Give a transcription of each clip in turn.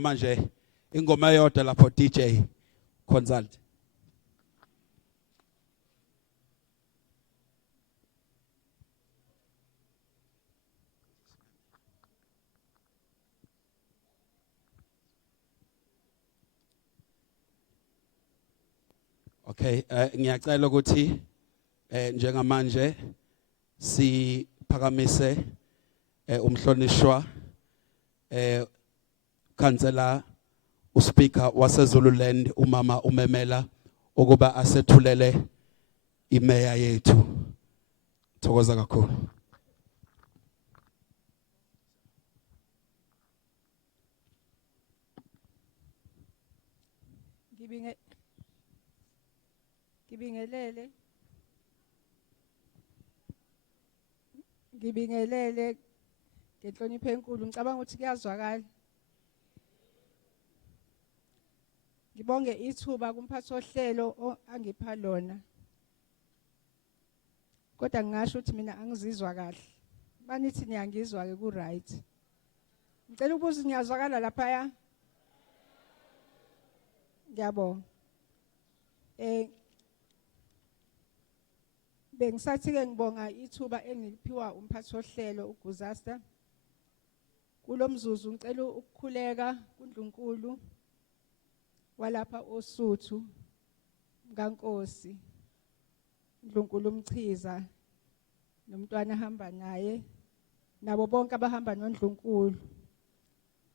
manje ingoma yodwa lapho DJ Consult. Okay, ngiyacela ukuthi njengamanje siphakamise umhlonishwa Councillor uSpeaker waseZululand umama uMemela ukuba asethulele imeya yethu. Thokoza kakhulu. Ngibingelele ngenhlonipho enkulu ngicabanga ukuthi kuyazwakala. Ngibonge ithuba kumphathi ohlelo angipha lona. Kodwa ngingasho ukuthi mina angizizwa kahle. Banithi niyangizwa ke ku right. Ngicela ukubuza ngiyazwakala lapha ya. Ngiyabonga. Bengisathi ke ngibonga ithuba engiliphiwa umphathi ohlelo uGuzasta. Kulomzuzu ngicela ukukhuleka kuNdlunkulu walapha oSuthu kaNkosi. uNdlunkulu Mchiza nomntwana ahamba naye nabo bonke abahamba noNdlunkulu.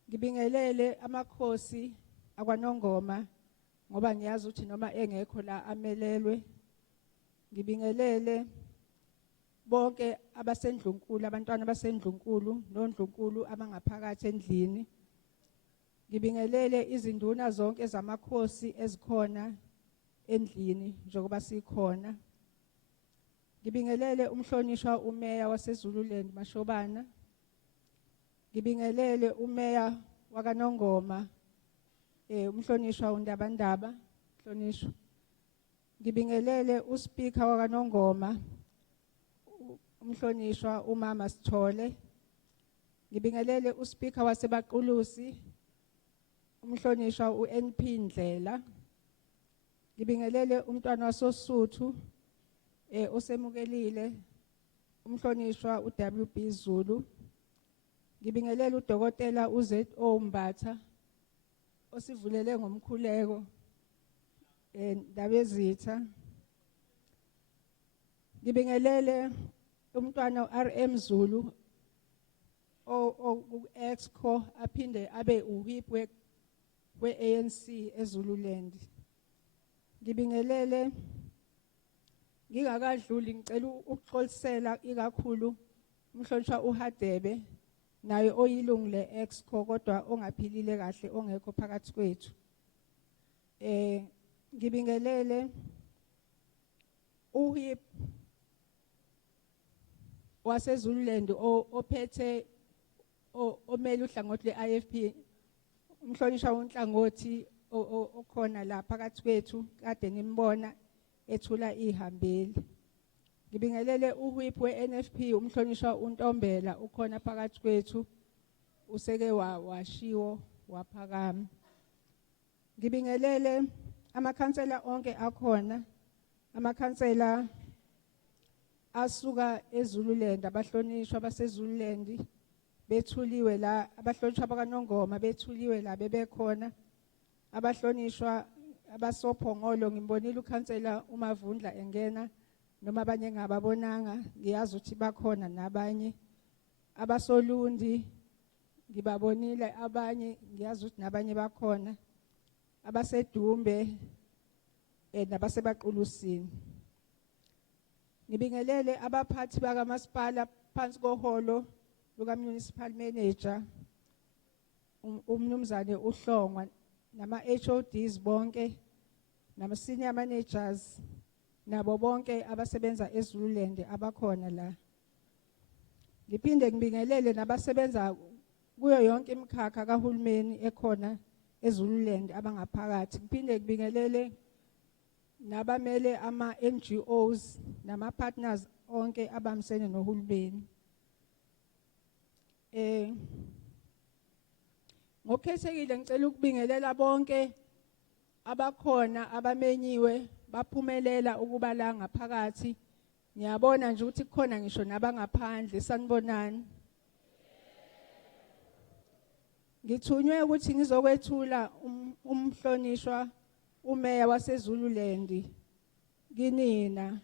Ngibingelele amakhosi akwaNongoma ngoba ngiyazi ukuthi noma engekho la amelelwe. Ngibingelele bonke abaseNdlunkulu, abantwana baseNdlunkulu noNdlunkulu abangaphakathi endlini. Ngibingelele izinduna zonke zamakhosi ezikhona endlini njengoba sikhona. Ngibingelele umhlonishwa umeya waseZululand Mashobana. Ngibingelele umeya wakaNongoma umhlonishwa uNdabandaba, umhlonishwa. Ngibingelele uSpeaker wakaNongoma umhlonishwa uMama Sithole. Ngibingelele uSpeaker waseBaqulusi umhlonishwa uNP Ndlela. Ngibingelele umntwana wasoSuthu osemukelile umhlonishwa uWB Zulu. Ngibingelele uDokotela uZO Mbatha osivulele ngomkhuleko Ndabezitha. Ngibingelele umntwana uRM Zulu exco aphinde abe uWhip we-ANC eZululand. Ngibingelele ngingakadluli ngicela ukuxolisela ikakhulu umhlonishwa uHadebe naye oyilungu le-exco kodwa ongaphilile kahle ongekho phakathi kwethu. Ngibingelele uWhip waseZululand ophethe omele uhlangothi le-IFP umhlonishwa unhlangothi okhona la phakathi kwethu kade nimbona ethula ihambeli. Ngibingelele uWhip we-NFP umhlonishwa uNtombela ukhona phakathi kwethu useke washiwo waphakama. Ngibingelele amakhansela onke akhona, amakhansela asuka eZululand, abahlonishwa baseZululand bethuliwe la, abahlonishwa bakaNongoma bethuliwe la bebekhona, abahlonishwa abasophongolo. Ngimbonile ukhansela uMavundla engena noma abanye ngababonanga, ngiyazi ukuthi bakhona nabanye. Abasolundi ngibabonile abanye, ngiyazi ukuthi nabanye bakhona. Abasedumbe nabaseBaqulusini. Ngibingelele abaphathi bakamasipala phansi koholo luka municipal manager umnumzane uHlongwa nama HODs bonke nama senior managers nabo bonke abasebenza eZululand abakhona la. Ngiphinde ngibingelele nabasebenza kuyo yonke imikhakha kahulumeni ekhona eZululand abangaphakathi. Ngiphinde ngibingelele nabamele ama-NGOs nama-partners onke abamsene nohulumeni. Ngokukhethekile ngicela ukubingelela bonke abakhona abamenyiwe baphumelela ukuba la ngaphakathi. Ngiyabona nje ukuthi kukhona ngisho nabangaphandle. Sanibonani. Ngithunywe ukuthi ngizokwethula umhlonishwa umeya waseZululand kinina.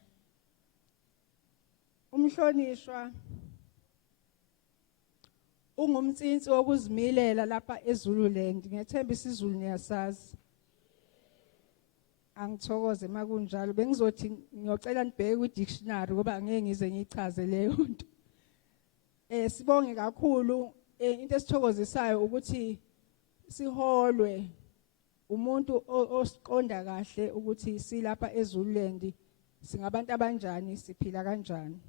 Umhlonishwa ungumtsinsi wokuzimilela lapha eZululand. Ngiyethemba isiZulu niyasazi. Angithokoze makunjalo. Bengizothi ngiyocela nibheke kwi-dictionary ngoba angeke ngize ngichaze leyo nto. Sibonge kakhulu. Into esithokozisayo ukuthi siholwe umuntu osiqonda kahle ukuthi silapha eZululand singabantu abanjani, siphila kanjani.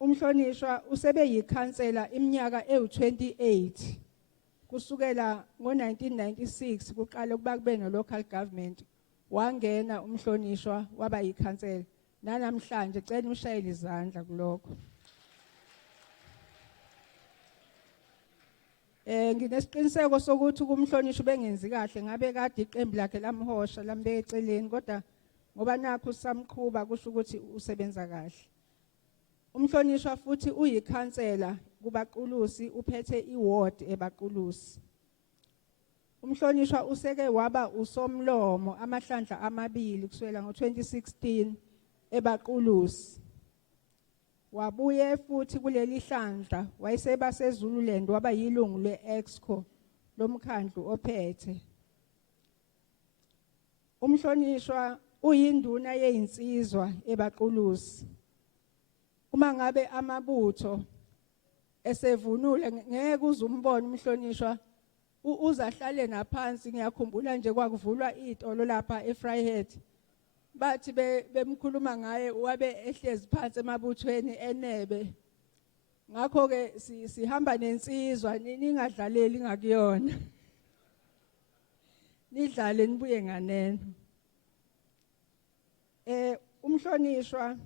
Umhlonishwa usebe yikhansela iminyaka ewu28 kusukela ngo1996 kuqala kuba kube no local government. Wangena umhlonishwa waba yikhansela. Namhlanje cela ushayele izandla kuloko. Nginesiqiniseko sokuthi kumhlonishwa bengenzi kahle ngabe kade iqembu lakhe lamhosha lambeka eceleni kodwa ngoba nakho samqhuba kusho ukuthi usebenza kahle. Umhlonishwa futhi uyikhansela kubaqulusi uphethe iward ebaqulusi. Umhlonishwa useke waba usomlomo amahlandla amabili kusukela ngo2016 ebaqulusi. Wabuye futhi kuleli hlandla wayeseba seZululand waba yilungu leExco lomkhandlu ophethe. Umhlonishwa uyinduna yezinsizwa ebaqulusi. Uma ngabe amabutho esevunule ngeke uzumbone umhlonishwa uzahlale naphansi. Ngiyakhumbula nje kwakuvulwa itolo lapha eFryhead. Bathi bemkhuluma ngaye wabe ehlezi phansi emabuthweni enebe. Ngakho ke sihamba nensizwa ningadlaleli ngakuyona. Nidlale nibuye nganeno. Umhlonishwa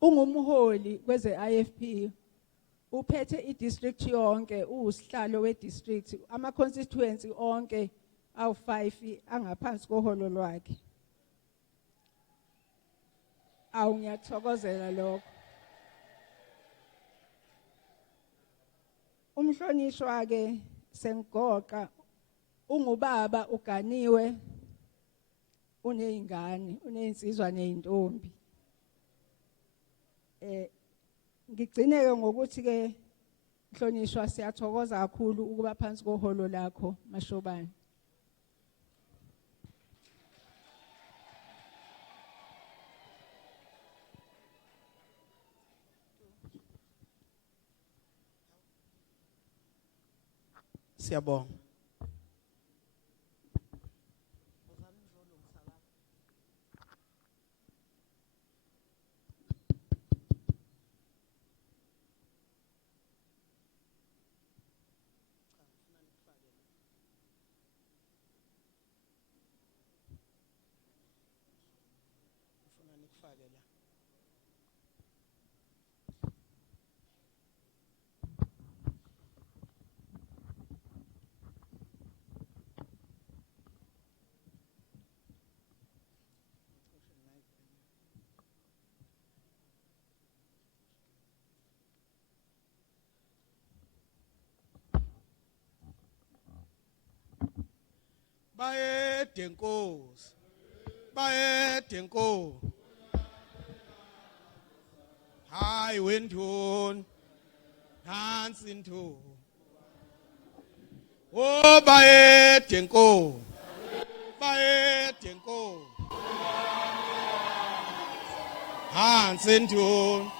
ungumholi kweze IFP. Uphethe idistrict yonke, usihlalo wedistrict, ama constituency onke awu5 angaphansi koholo lwakhe. Ngiyathokozela lokho. Umhlonishwa ke sengigoqa ungubaba uganiwe uneyingane, unezinsizwa nezintombi. Ngigcineke ngokuthi ke mhlonishwa siyathokoza kakhulu ukuba phansi koholo lakho Mashobane. Siyabonga. Bayede Nkosi. Bayede Nkosi. Hayi wendoni. Nansi ntoni. Oh bayede Nkosi. Bayede Nkosi. Hansi ntoni.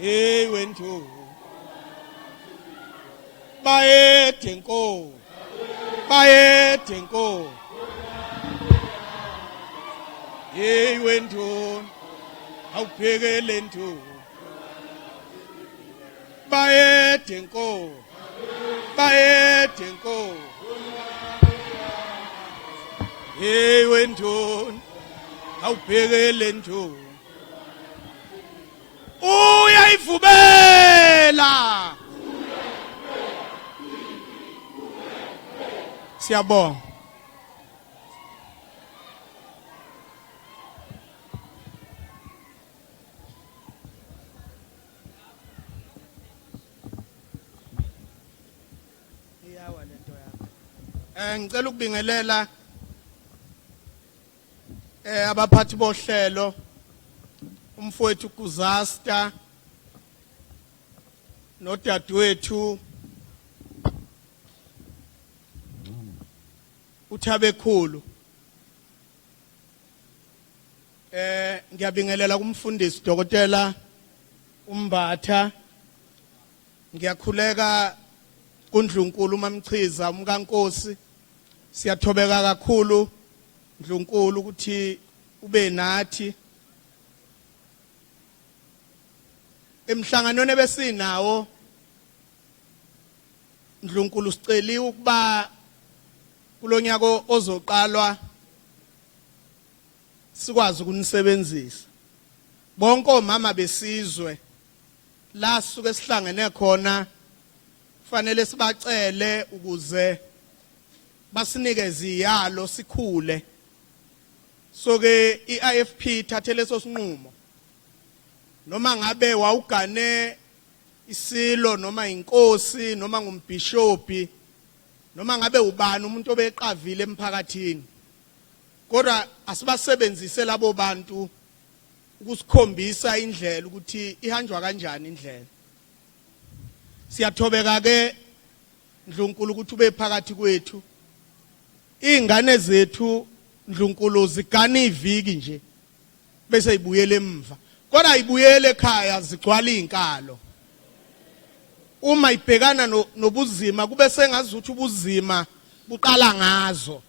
Hey wendoni. Bayede Nkosi. Bayede Nkosi. Hey wendoni. Awubhekele ntoni. Bayede Nkosi. Bayede Nkosi. Hey wendoni. Awubhekele ntoni. Uyayivubela. Siyabonga. Ngicela ukubingelela abaphathi bohlelo umfowethu Kuzasta nodadewethu uThabekhulu. Ngiyabingelela kumfundisi Dokotela Umbatha. Ngiyakhuleka kuNdlunkulu uMamchiza umkaNkosi. Siyathobeka kakhulu Ndlunkulu ukuthi ube nathi emhlanganweni ebesinawo. Ndlunkulu siceliwe ukuba kulonyaka ozoqalwa sikwazi ukunisebenzisa bonke omama besizwe la suke sihlangene khona. Kufanele sibacele ukuze basinikeze iyalo sikhule. So ke iIFP thathe leso sinqumo noma ngabe wawugane isilo noma inkosi noma ngumbishopi noma ngabe ubani umuntu obeqavile emphakathini, kodwa asibasebenzise labo bantu ukusikhombisa indlela ukuthi ihanjwa kanjani indlela. Siyathobeka ke Ndlunkulu ukuthi ube phakathi kwethu. Izingane zethu Ndlunkulu zigana iviki nje bese ibuyele emva, kodwa ayibuyele ekhaya zigcwala izinkalo. Uma ibhekana nobuzima kube sengazuthi ubuzima buqala ngazo.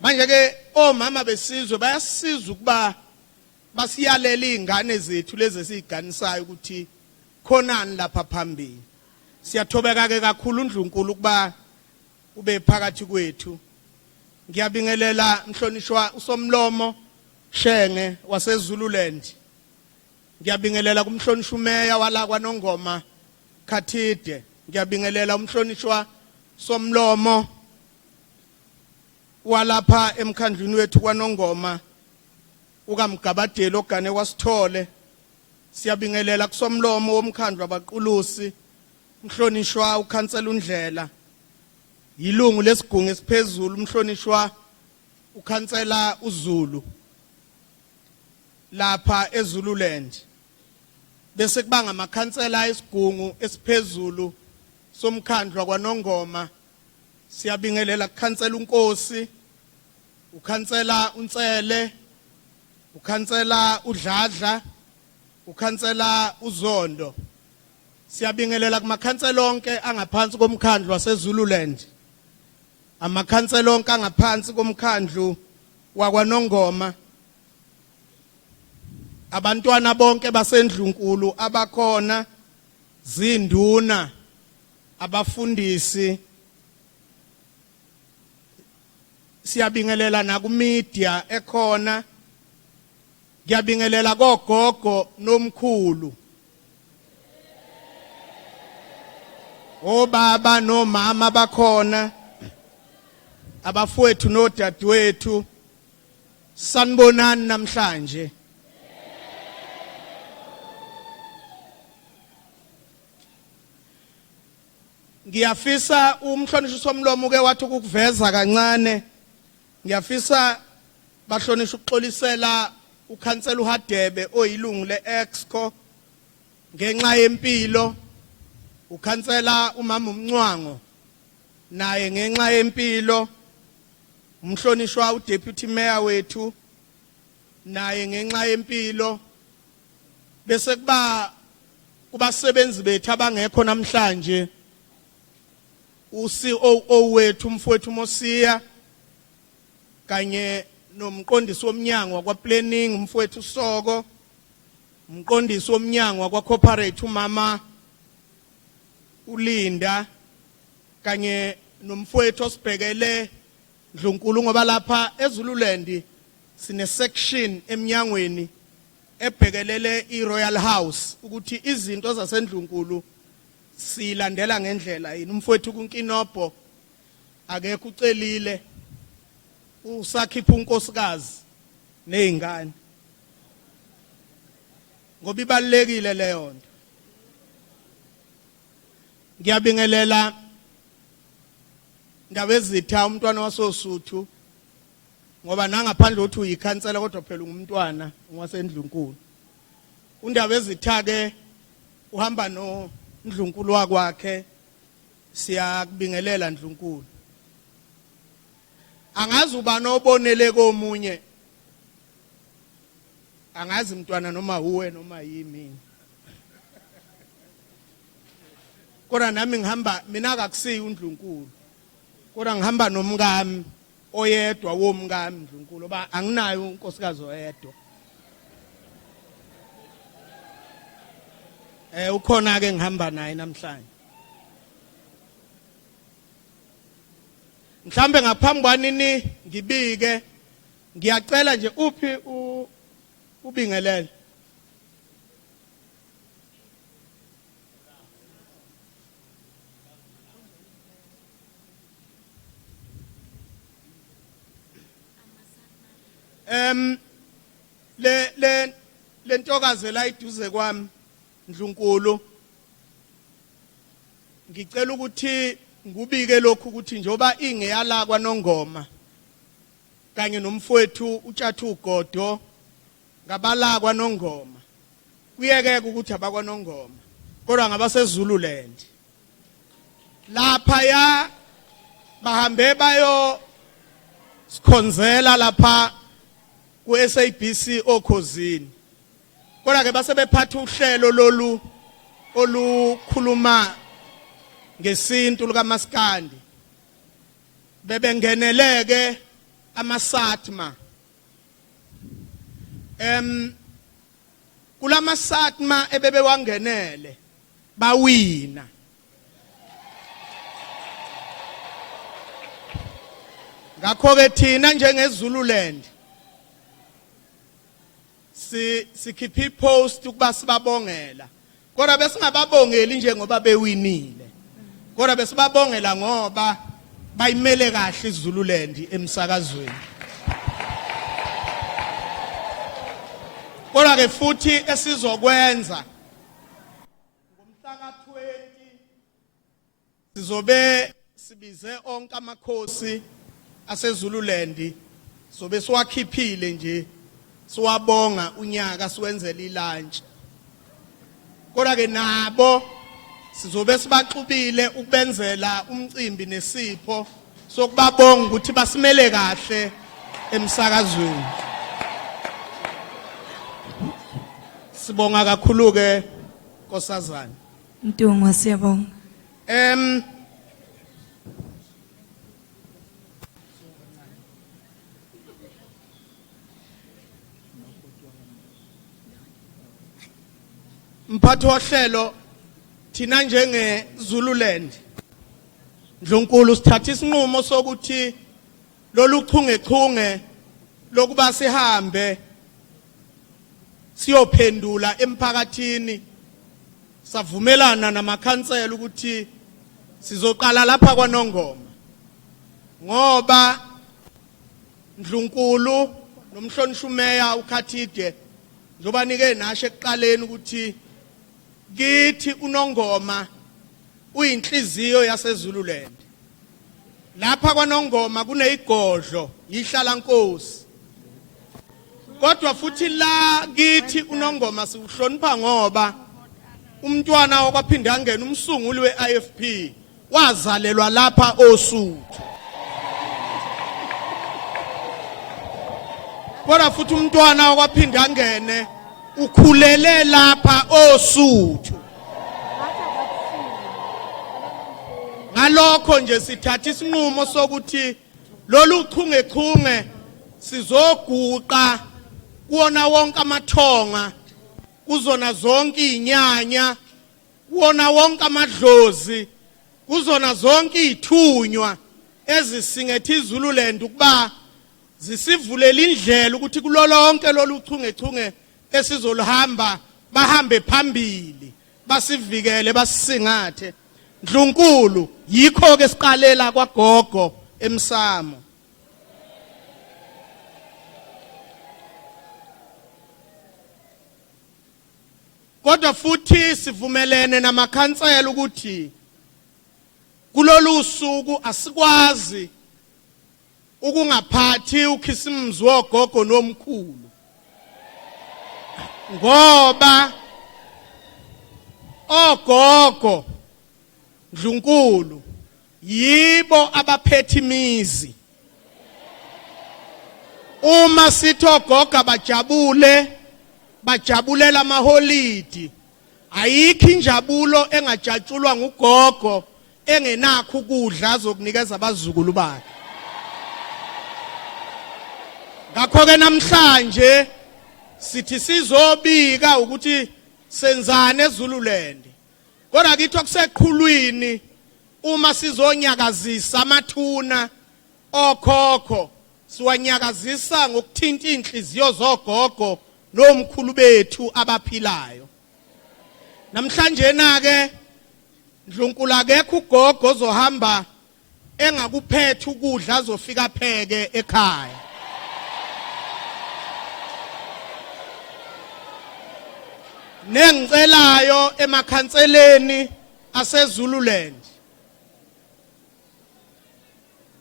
Manje ke omama besizwe bayasiza ukuba basiyalela izingane zethu lezi esiganisayo ukuthi khonani lapha phambili. Siyathobeka ke kakhulu Ndlunkulu ukuba ube phakathi kwethu. Ngiyabingelela mhlonishwa uSomlomo Shenge waseZululand. Ngiyabingelela kumhlonishwa umeya wala kwaNongoma Khathide. Ngiyabingelela umhlonishwa Somlomo walapha emkhandlweni wethu kwaNongoma ukaMgabadeli ogane kwaSithole. Siyabingelela kuSomlomo womkhandlu abaqulusi umhlonishwa uKhansela uNdlela, yilungu lesigungu esiphezulu umhlonishwa uKhansela uZulu lapha eZululand. Bese kuba ngamakhansela esigungu esiphezulu somkhandlu kwaNongoma. Siyabingelela kuKhansela uNkosi, uKhansela uNtsele, uKhansela uDladla, uKhansela uZondo. Siyabingelela kumakhansela onke angaphansi komkhandlu waseZululand, amakhansela onke angaphansi komkhandlu wakwaNongoma, abantwana bonke baseNdlunkulu abakhona, zinduna, abafundisi. Siyabingelela nakumedia ekhona. Ngiyabingelela kogogo nomkhulu, obaba nomama bakhona, abafowethu nodadewethu. Sanibonani namhlanje. Ngiyafisa umhlonishwa uSomlomo ke wathi ukuveza kancane. Ngiyafisa bahlonishwa ukuxolisela uKhansela uHadebe oyilungu leExco ngenxa yempilo, uKhansela uMama uMncwango naye ngenxa yempilo, umhlonishwa uDeputy Mayor wethu naye ngenxa yempilo. Bese kubasebenzi bethu abangekho namhlanje, uCOO wethu umfowethu Mosiya kanye nomqondisi womnyango wakwaPlanning umfowethu Soko, umqondisi womnyango wakwaCorporate umama uLinda, kanye nomfowethu osibhekele Ndlunkulu ngoba lapha eZululand sine section eminyangweni ebhekelele iRoyal House ukuthi izinto zasendlunkulu silandela ngendlela yini. Umfowethu kuNkinobho akekho ucelile usakhipha unkosikazi nezingane ngoba ibalekile leyo nto. Ngiyabingelela Ndaba Ezitha umntwana wasoSuthu ngoba nangaphandle ukuthi uyikhansela kodwa phela ungumntwana wasendlunkulu. Undaba Ezitha ke uhamba no Ndlunkulu wakwakhe, siyakubingelela Ndlunkulu. Angazi uba nobonele komunye, angazi mntwana noma uwe noma yimi, kodwa nami ngihamba, mina akakusiyi uNdlunkulu, kodwa ngihamba nomngami oyedwa womngami Ndlunkulu, ba anginayo unkosikazi oyedwa. Ukhona ke ngihamba naye namhlanje. Mhlambe ngaphambi kwanini ngibike, ngiyacela nje uphi ubingelele. Le ntokazi la iduze kwami Ndlunkulu, ngicela ukuthi ngubike lokhu ukuthi njoba ingeyala kwaNongoma kanye nomfowethu uTshathu uGodo ngabala kwaNongoma, kuyekeke ukuthi abakwaNongoma kodwa ngabaseZululand. Lapha ya bahambe bayo sikhonzela lapha ku-SABC okhosini, kodwa ke basebephatha uhlelo lolu olukhuluma ngesintu likaMaskandi, bebengeneleke amaSatma. KulamaSatma ebebewangenele bawina. Ngakho ke thina njengeZululand sikhipha ipost ukuba sibabongela, kodwa besingababongeli njengoba bewinile, kodwa besibabongela ngoba bayimele kahle iZululand emsakazweni. Kodwa ke futhi esizokwenza ngomhla ka-20 sizobe sibize onke amakhosi aseZululand, sobe siwakhiphile nje siwabonga unyaka siwenzela ilunch. Kodwa ke nabo sizobe sibaxubile ukubenzela umcimbi nesipho sokubabonga ukuthi basimele kahle emsakazweni. Sibonga kakhulu ke Nkosazana. Ntungwa siyabonga. Mphathi wohlelo, thina njengeZululand Ndlunkulu sithatha isinqumo sokuthi lolu chungechunge lokuba sihambe siyophendula emphakathini, savumelana namakhansela ukuthi sizoqala lapha kwaNongoma, ngoba Ndlunkulu nomhlonishwa umeya uKhathide njoba nike nashe ekuqaleni ukuthi kithi uNongoma uyinhliziyo yaseZululand. Lapha kwaNongoma kuneyigodlo yihlala Nkosi, kodwa futhi la kithi uNongoma siuhlonipha ngoba umntwana okwaphinda angena umsunguli weIFP wazalelwa lapha oSuthu. Kodwa futhi umntwana okwaphinda angene ukhulele lapha oSuthu. Ngalokho nje sithatha isinqumo sokuthi lolu chungechunge sizoguqa kuona wonke amathonga, kuzona zonke inyanya, kuona wonke amadlozi, kuzona zonke ithunywa ezisingethe iZululand ukuba zisivulela indlela ukuthi kulolonke lolu chungechunge esizolihamba bahambe phambili, basivikele, basisingathe. Ndlunkulu yikho ke siqalela kwaGogo emsamo. Kodwa futhi sivumelene namakhansela ukuthi kulolu suku asikwazi ukungaphathi ukhisimuzi wogogo nomkhulu, ngoba ogogo Ndlunkulu yibo abaphethe imizi. Uma sithi ogogo bajabulela amaholidi, ayikho injabulo engajatshulwa ngugogo engenakho ukudla azokunikeza abazukulu bakhe. Ngakho ke namhlanje sithi sizobika ukuthi senzane eZululand. Kodwa kithi okuseqhulwini uma sizonyakazisa amathuna okhokho, siwanyakazisa ngokuthinta inhliziyo zogogo nomkhulu bethu abaphilayo. Namhlanje na ke Ndlunkulu akekho ugogo ozohamba engakuphethe ukudla azofika pheke ekhaya. Nengicelayo emakhanseleni aseZululand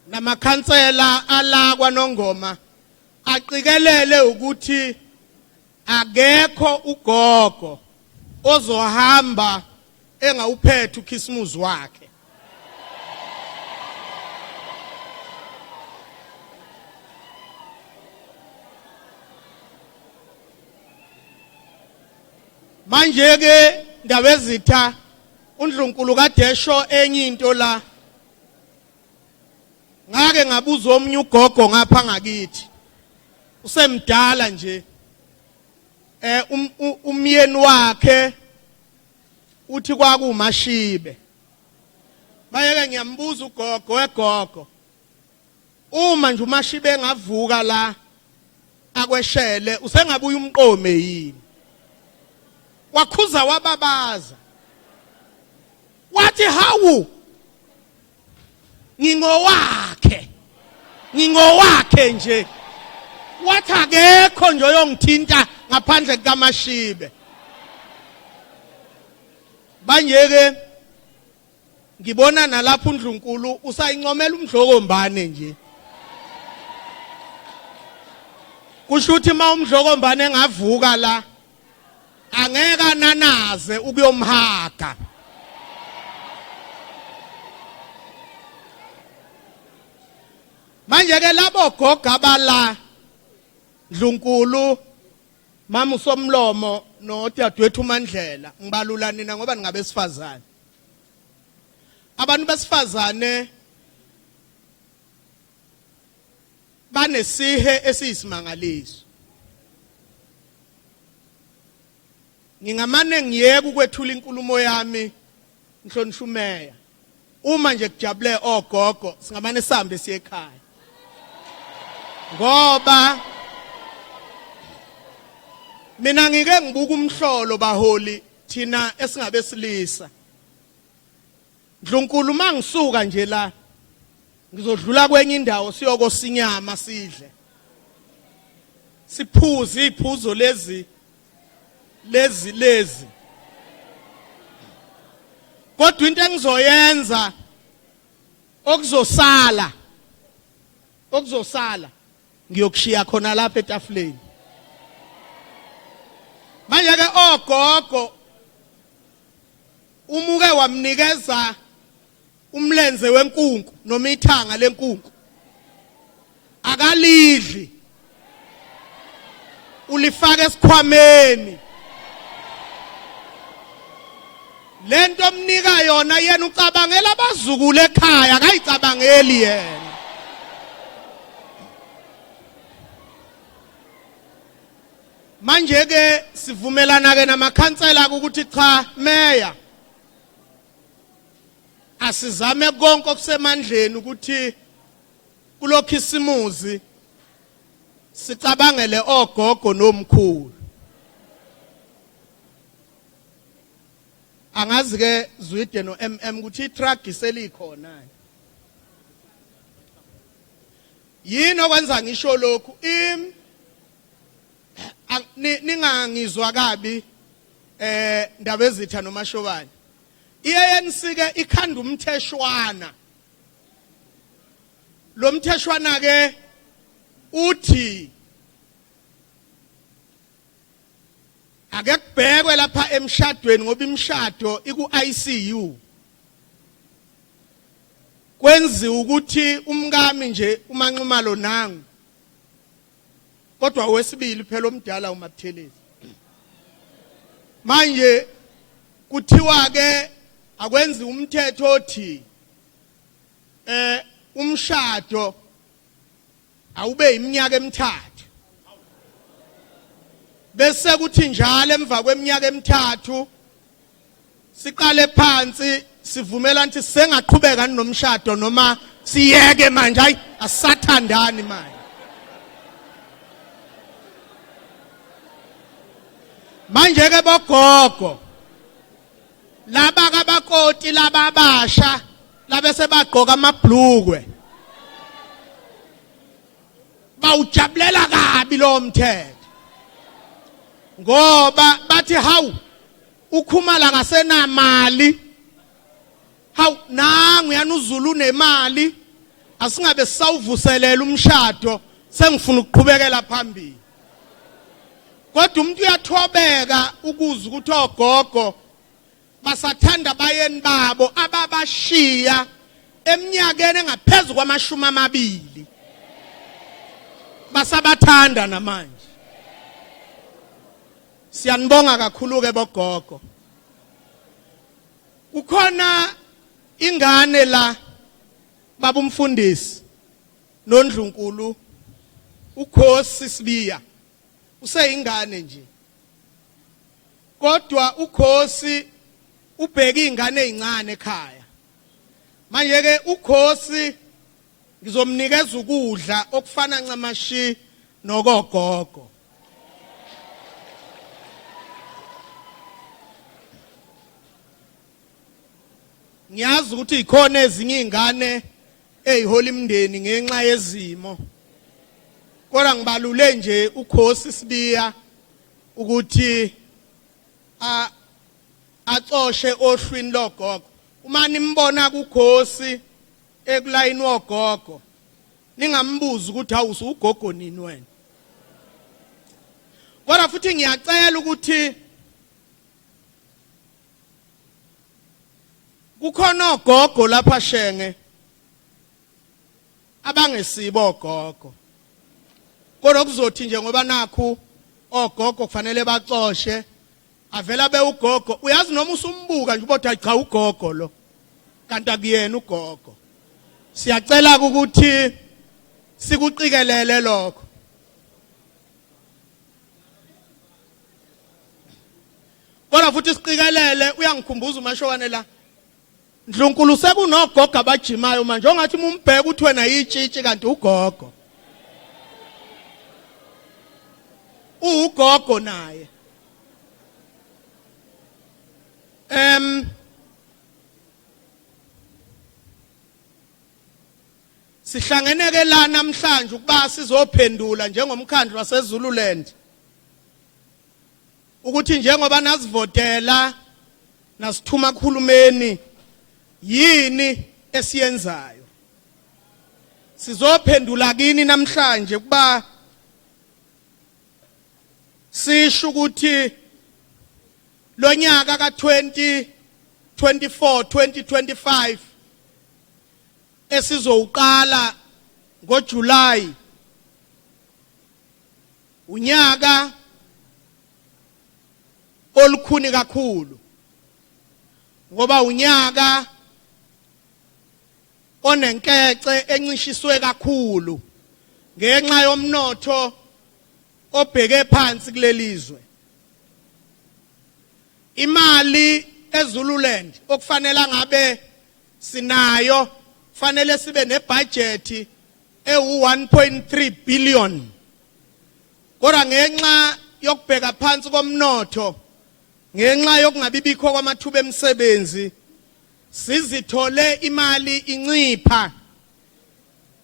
namakhansela ala kwaNongoma aqikelele ukuthi akekho ugogo ozohamba engawuphethe ukhisimuzi wakhe. Manje ke ndaba ezitha uNdlunkulu kade esho enye into la. Ngake ngabuza omnye ugogo ngapha ngakithi, usemdala nje, umyeni wakhe uthi kwakuMashibe. Bayeke ngiyambuza ugogo, uma nje uMashibe engavuka la akweshele usengabuya umqome yini? Wakhuza wababaza wathi hawu ngingowakhe nje, wathi akekho nje oyongithinta ngaphandle kukaMashibe. Manje ke ngibona nalapho uNdlunkulu usayincomela umdlokombane nje. Kusho ukuthi ma umdlokombane engavuka la angeke ananaze ukuyomhaga. Manje ke labo gogo abala Ndlunkulu, mama uSomlomo noDadewethu uMandlela, ngibalula nina ngoba ningabesifazane. Abantu besifazane banesihe esiyisimangaliso. Ngingamane ngiyeke ukwethula inkulumo yami nhlonishwa umeya. Uma nje kujabule ogogo singamane sihambe siye ekhaya. Ngoba mina ngike ngibuka umhlolo baholi thina esingabesilisa. Ndlunkulu mangisuka nje la ngizodlula kwenye indawo siyokosa inyama sidle. Siphuze iphuzo lezi. Kodwa into engizoyenza okuzosala ngiyokushiya khona lapha etafuleni. Manje ke ogogo umuke wamnikeza umlenze wenkunku noma ithanga lenkunku, akalidli, ulifaka esikhwameni. Lento omnika yona yena ucabangela abazukulu ekhaya, akayicabangeli yena. Manje ke sivumelana ke namakhansela ukuthi cha meya asizame konke okusemandleni ukuthi kulokhisimuzi sicabangele ogogo nomkhulu. Angazi ke Zwide no MM ukuthi iTruck iselikhona. yini okwenza ngisho lokhu ningangizwa kabi ndaba ezitha noMashobane iANC ke ikhanda umtheshwana lo mtheshwana ke uthi ake kubhekwe lapha emshadweni ngoba imshado iku ICU kwenziwa ukuthi umkami nje umanxumalo nangu kodwa wesibili phela omdala uMabuthelezi manje kuthiwa ke akwenzi umthetho othi umshado awube iminyaka emithathu bese kuthi njalo emva kweminyaka emithathu siqale phansi sivumela ukuthi sengaqhubeka nomshado noma siyeke manje hayi asathandani manje ke bogogo laba kabakoti laba abasha labe sebagqoka amabhlukwe bawujabulela kabi lo mthetho ngoba bathi hawu ukhumala kasenamali hawu nangu yana uZulu nemali asingabe sisawuvuselela umshado sengifuna ukuqhubekela phambili kodwa umuntu uyathobeka ukuza ukuthi ogogo basathanda bayeni babo ababashiya eminyakeni engaphezulu kwama20 basabathanda namanje siyanibonga kakhulu ke bogogo ukhona ingane la baba umfundisi noNdlunkulu uKhosi Sibiya useyingane nje kodwa uKhosi ubheka ingane ezincane ekhaya manje ke uKhosi ngizomnikeza ukudla okufana ncamashi nogogogo ngiyazi ukuthi ikhona ezinye izingane ezihola imndeni ngenxa yezimo kodwa ngibalule nje uKhosi Sibiya ukuthi atoshe ohlwini logogo uma nimbona kuKhosi ekulayini wogogo ningambuza ukuthi awusu ugogo nini wena kodwa futhi ngiyacela ukuthi kukhona ogogo lapha Shenge abangesibo ogogo kodwa kuzothi nje ngoba nakho ogogo kufanele baxoshe avela be ugogo uyazi noma usumbuka nje ubotha cha ugogo lo kanti akuyena ugogo siyacela ukuthi sikuqikelele lokho kodwa futhi siqikelele uyangikhumbuza uMashobane la Ndlunkulu sekunogogo abajimayo manje ongathi umbheka uthi wena yitshitshi kanti ugogo ugogo naye sihlangene ke la namhlanje ukuba sizophendula njengomkhandlu waseZululand ukuthi njengoba nasivotela nasithuma kuhulumeni yini esiyenzayo sizophendula kini namhlanje kuba sisho ukuthi lo nyaka ka2024 2025 esizowuqala ngoJuly unyaka olukhuni kakhulu ngoba unyaka onenkece encishiswe kakhulu ngenxa yomnotho obheke phansi kulelizwe imali eZululand okufanele ngabe sinayo fanele sibe nebudget e1.3 billion kodwa ngenxa yokubheka phansi komnotho ngenxa yokungabibikho kwamathuba emisebenzi sizithole imali incipha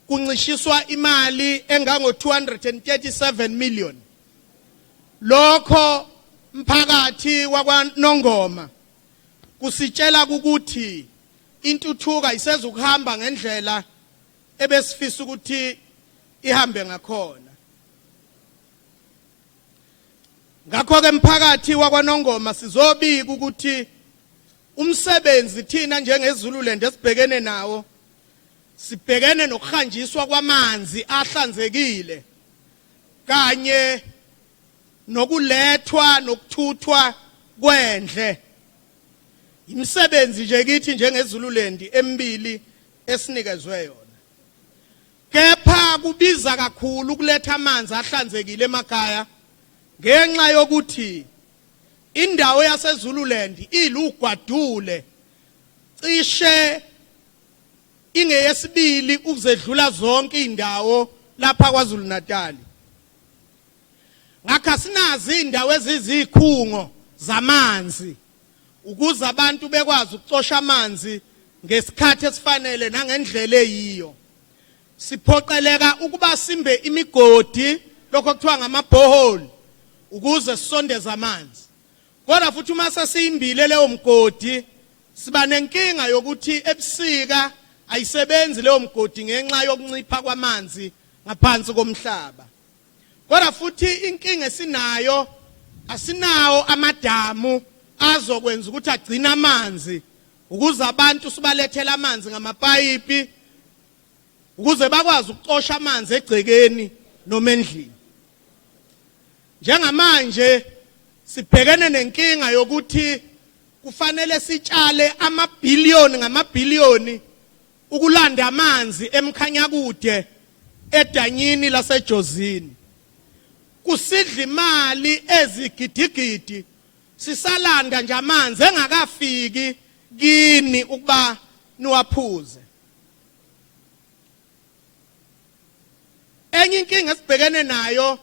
kuncishiswa imali engango 237 million. Lokho mphakathi wakwaNongoma kusitshela ukuthi intuthuka isezukuhamba ngendlela ebesifisa ukuthi ihambe ngakhona. Ngakho ke mphakathi wakwaNongoma sizobika ukuthi umsebenzi thina njengeZululand esibhekene nawo sibhekene nokuhanjiswa kwamanzi ahlanzekile kanye nokulethwa nokuthuthwa kwendle. Imsebenzi nje kithi njengeZululand emibili esinikezwe yona. Kepha kubiza kakhulu ukuletha amanzi ahlanzekile emakhaya ngenxa yokuthi indawo yaseZululand ilugwadule cishe ingeyesibili ukuzedlula zonke indawo lapha kwaZulu Natal. Ngakho sinazi indawo ezizikhungo zamanzi ukuze abantu bekwazi ukucosha amanzi ngesikhathi esifanele nangendlela eyiyo. Siphoqeleka ukuba simbe imigodi lokho kuthiwa ngama-borehole ukuze sisondeze amanzi. Kodwa futhi uma sesiyimbile leyo mgodi siba nenkinga yokuthi ebusika ayisebenzi leyo mgodi ngenxa yokuncipha kwamanzi ngaphansi komhlaba. Kodwa futhi inkinga esinayo asinawo amadamu azokwenza ukuthi agcina amanzi ukuze abantu sibalethele amanzi ngamapayipi ukuze bakwazi ukucosha amanzi egcekeni noma endlini. Njengamanje sibhekene nenkinga yokuthi kufanele sitshale amabhiliyoni ngamabhiliyoni ukulanda amanzi emkhanyakude edanyini laseJozini. Kusidla imali ezigidigidi sisalanda nje amanzi engakafiki kini ukuba niwaphuze. Enye inkinga esibhekene nayo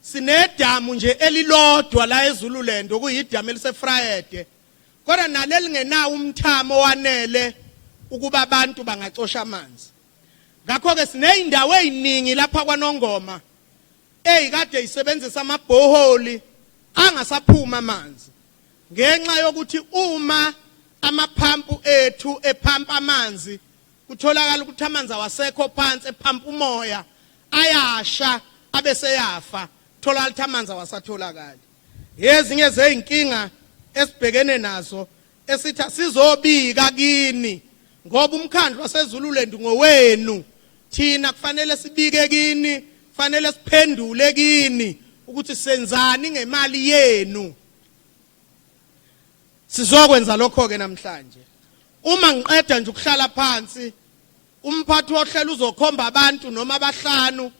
sinedamu nje elilodwa la eZululand okuyidamu eliseFrayede. Kodwa naleli lingenawo umthamo wanele ukuba abantu bangacosha amanzi. Ngakho ke sineyindawo eziningi lapha kwaNongoma eyikade isebenzisa ama-borehole angasaphuma amanzi ngenxa yokuthi uma amaphampu ethu ephampa amanzi kutholakala ukuthi amanzi awasekho phansi ephampa umoya ayasha abeseyafa tholakala ukuthi amanzi awasatholakali. Ezinye zeyinkinga esibhekene nazo esithi sizobika kini ngoba umkhandlu waseZululand ngowenu. Thina kufanele sibike kini, kufanele siphendule kini ukuthi senzani ngemali yenu. Sizokwenza lokho ke namhlanje. Uma ngiqeda nje ukuhlala phansi umphathi wohlelo uzokhomba abantu noma abahlanu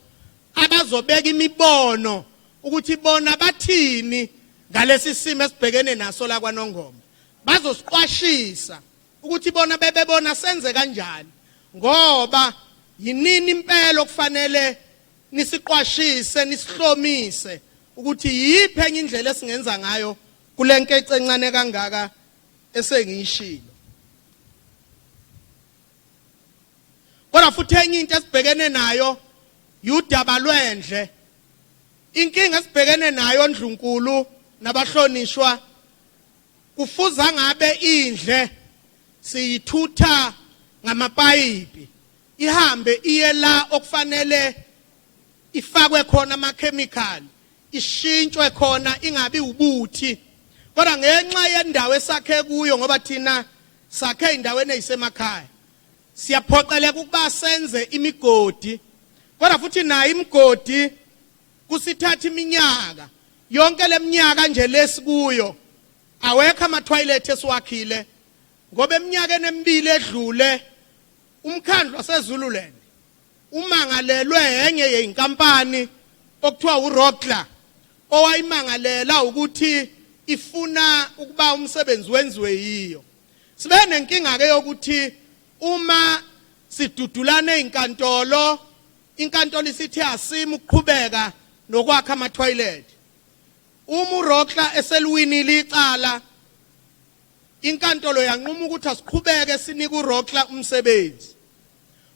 abazobeka imibono ukuthi bona bathini ngalesi simo esibhekene naso la kwaNongoma. Bazosiqwashisa ukuthi bona bebebona senze kanjani ngoba yinini impela okufanele nisiqwashise nisihlomise ukuthi yiphi enye indlela esingenza ngayo kule nkece encane kangaka esengiyishilo. Kodwa futhi enye into esibhekene nayo yudaba lwendle. Inkinga esibhekene nayo Ndlunkulu nabahlonishwa kufuza ngabe indle siyithutha ngamapayipi ihambe iye la okufanele ifakwe khona amakhemikhali ishintshwe khona ingabi ubuthi. Kodwa ngenxa yendawo esakhe kuyo ngoba thina sakhe endaweni ezisemakhaya siyaphoqeleka ukuba senze imigodi. Kodwa futhi nayo imigodi kusithatha iminyaka yonke leminyaka nje lesikuyo awekho ama-toilet esiwakhile ngoba eminyakeni emibili edlule umkhandlu waseZululand umangalelwe enye yeinkampani okuthiwa uRockler owayimangalela ukuthi ifuna ukuba umsebenzi wenziwe yiyo. Sibe nenkinga ke yokuthi uma sidudulane inkantolo isithi asimi ukuqhubeka nokwakha ama-toilet. Uma uRockler eseluwinile icala inkantolo yanquma ukuthi asiqhubeke sinike uRockler umsebenzi.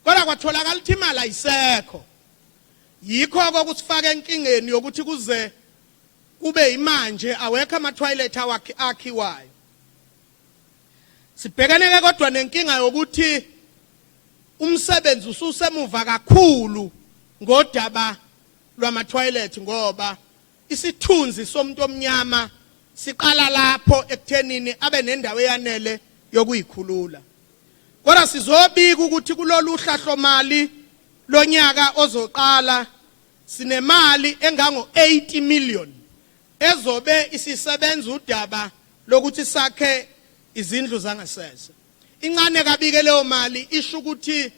kodwa kwatholakala ukuthi imali ayisekho. Yikho kusifaka enkingeni yokuthi kuze kube imanje awekho ama-toilet akhiwayo. Sibhekene ke kodwa nenkinga yokuthi umsebenzi ususemuva kakhulu ngodaba lwama-toilet ngoba isithunzi somuntu omnyama siqala lapho ekuthenini abe nendawo eyanele yokuyikhulula. Kodwa sizobika ukuthi kulolu hlahlomali lonyaka ozoqala sinemali engango-80 million ezobe isisebenza udaba lokuthi sakhe izindlu zangasese. Incane kabike leyo mali isho ukuthi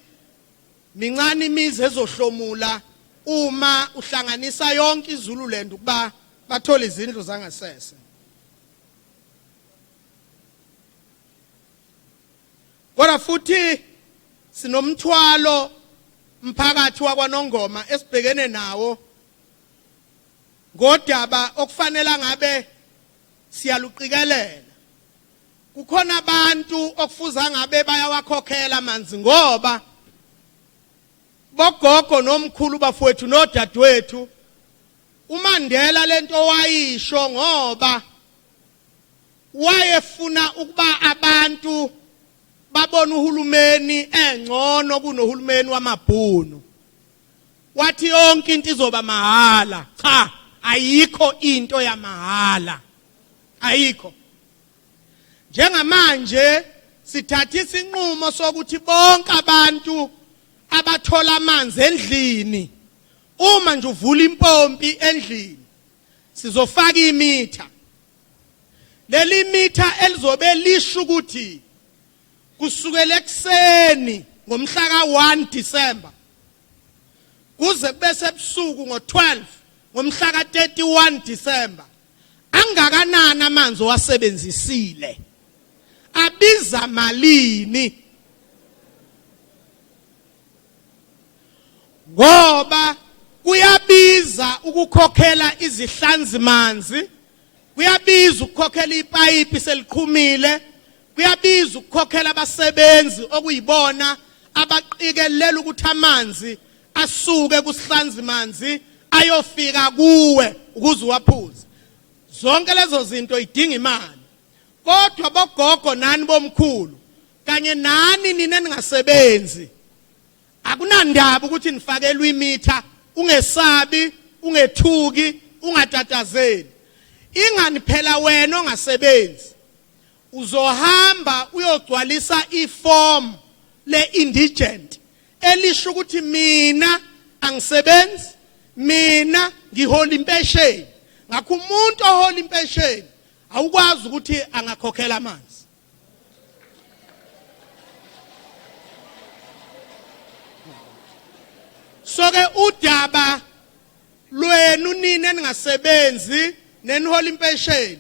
mincane imizi ezohlomula uma uhlanganisa yonke iZululand ukuba bathola izindlu zangasese. Kodwa futhi sinomthwalo mphakathi wakwaNongoma esibhekene nawo ngodaba okufanele ngabe siyaluqikelela. Kukhona abantu okufuza ngabe bayawakhokhela amanzi ngoba bogogo nomkhulu bafowethu nodadewethu uMandela lento wayisho ngoba wayefuna ukuba abantu babona uhulumeni engcono kunohulumeni wamabhunu. Wathi yonke into izoba mahala. Cha, ayikho into yamahala. Ayikho. Njengamanje sithatha isinqumo sokuthi bonke abantu abathola amanzi endlini uma nje uvula impompi endlini sizofaka imitha. Leli mitha elizobe lisho ukuthi kusukela ekseni ngomhla ka1 December kuze bese ebusuku ngo12 ngomhla ka31 December angakanani amanzi owasebenzisile, abiza malini. Ngoba kuyabiza ukukhokhela izihlanzi manzi, kuyabiza ukukhokhela ipayipi seliqhumile, kuyabiza ukukhokhela abasebenzi okuyibona abaqikelela ukuthi amanzi asuke kusihlanzi manzi ayofika kuwe ukuze uwaphuze. Zonke lezo zinto idinga imali. Kodwa bogogo nani bomkhulu kanye nani nina ningasebenzi akunandaba ukuthi nifakelwe imitha, ungesabi, ungethuki, ungatatazeli. Ingani phela wena ongasebenzi uzohamba uyogcwalisa iform le-indigent elisho ukuthi mina angisebenzi, mina ngihola impesheni. Ngakho umuntu ohola impesheni awukwazi ukuthi angakhokhela amanzi. Soke udaba lwenu nina ningasebenzi nenihola impesheni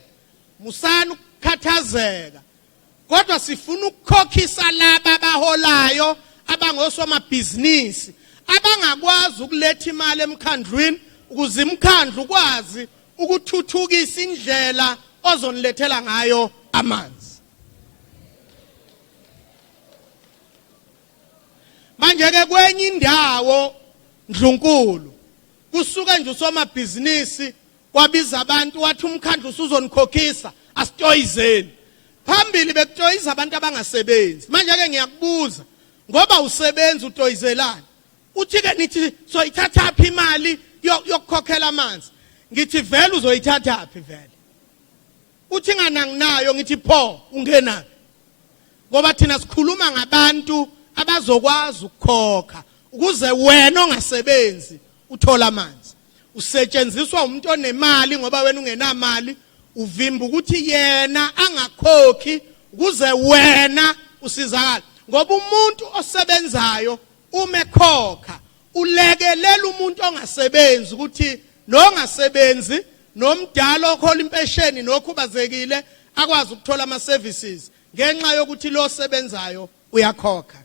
musana ukukhathazeka, kodwa sifuna ukukhokhisa laba abaholayo abangosomabhizinisi abangakwazi ukuletha imali emkhandlwini ukuze imkhandlu ukwazi ukuthuthukisa indlela ozonilethela ngayo amanzi. Manje ke kwenye indawo Ndlunkulu kusuka nje usomabhizinisi kwabiza abantu wathi umkhandlu usuzonikhokhisa asitoyizeni. Phambili bekutoyiza abantu abangasebenzi. Manje ke ngiyakubuza ngoba usebenza utoyizelana. Uthi ke nithi soyithatha phi imali yokukhokhela amanzi? Ngithi vele uzoyithatha phi vele? Uthi ngananginayo ngithi pho ungena. Ngoba thina sikhuluma ngabantu abazokwazi ukukhokha ukuze wena ongasebenzi uthola amanzi. Usetshenziswa umuntu onemali ngoba wena ungenamali, uvimba ukuthi yena angakhokhi ukuze wena usizakala. Ngoba umuntu osebenzayo umekhokha ulekelela umuntu ongasebenzi ukuthi nongasebenzi nomdala okhola impesheni nokhubazekile akwazi ukuthola ama services ngenxa yokuthi lo osebenzayo uyakhokha.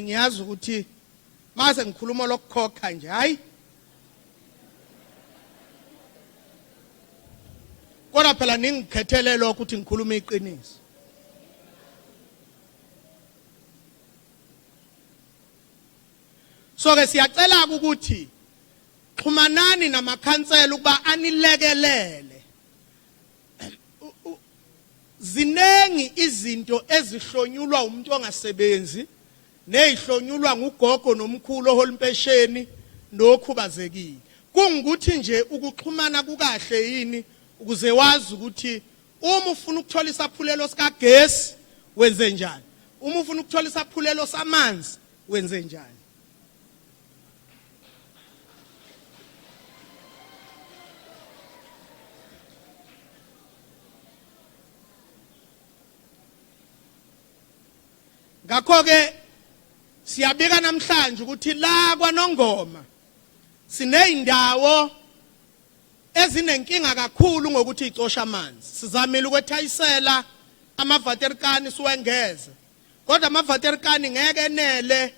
Ngiyazi ukuthi mase ngikhuluma lokukhokha nje hayi kodwa phela ningikhethele lokho ukuthi ngikhuluma iqiniso. So ke siyacela ukuthi xumanani namakhansela ukuba anilekelele. Zinengi izinto ezihlonyulwa umuntu ongasebenzi nezihlonyulwa ngugogo nomkhulu oholimpesheni nokhubazekile. Kungukuthi nje ukuxhumana kukahle yini ukuze wazi ukuthi uma ufuna ukuthola isaphulelo sikagesi wenze njani, uma ufuna ukuthola isaphulelo samanzi wenze njani. Ngakho ke siyabika namhlanje ukuthi la kwaNongoma sineyindawo ezinenkinga kakhulu ngokuthi icosha amanzi. Sizamile ukwethayisela amavaterikani siwengeze. Kodwa amavaterikani ngeke enele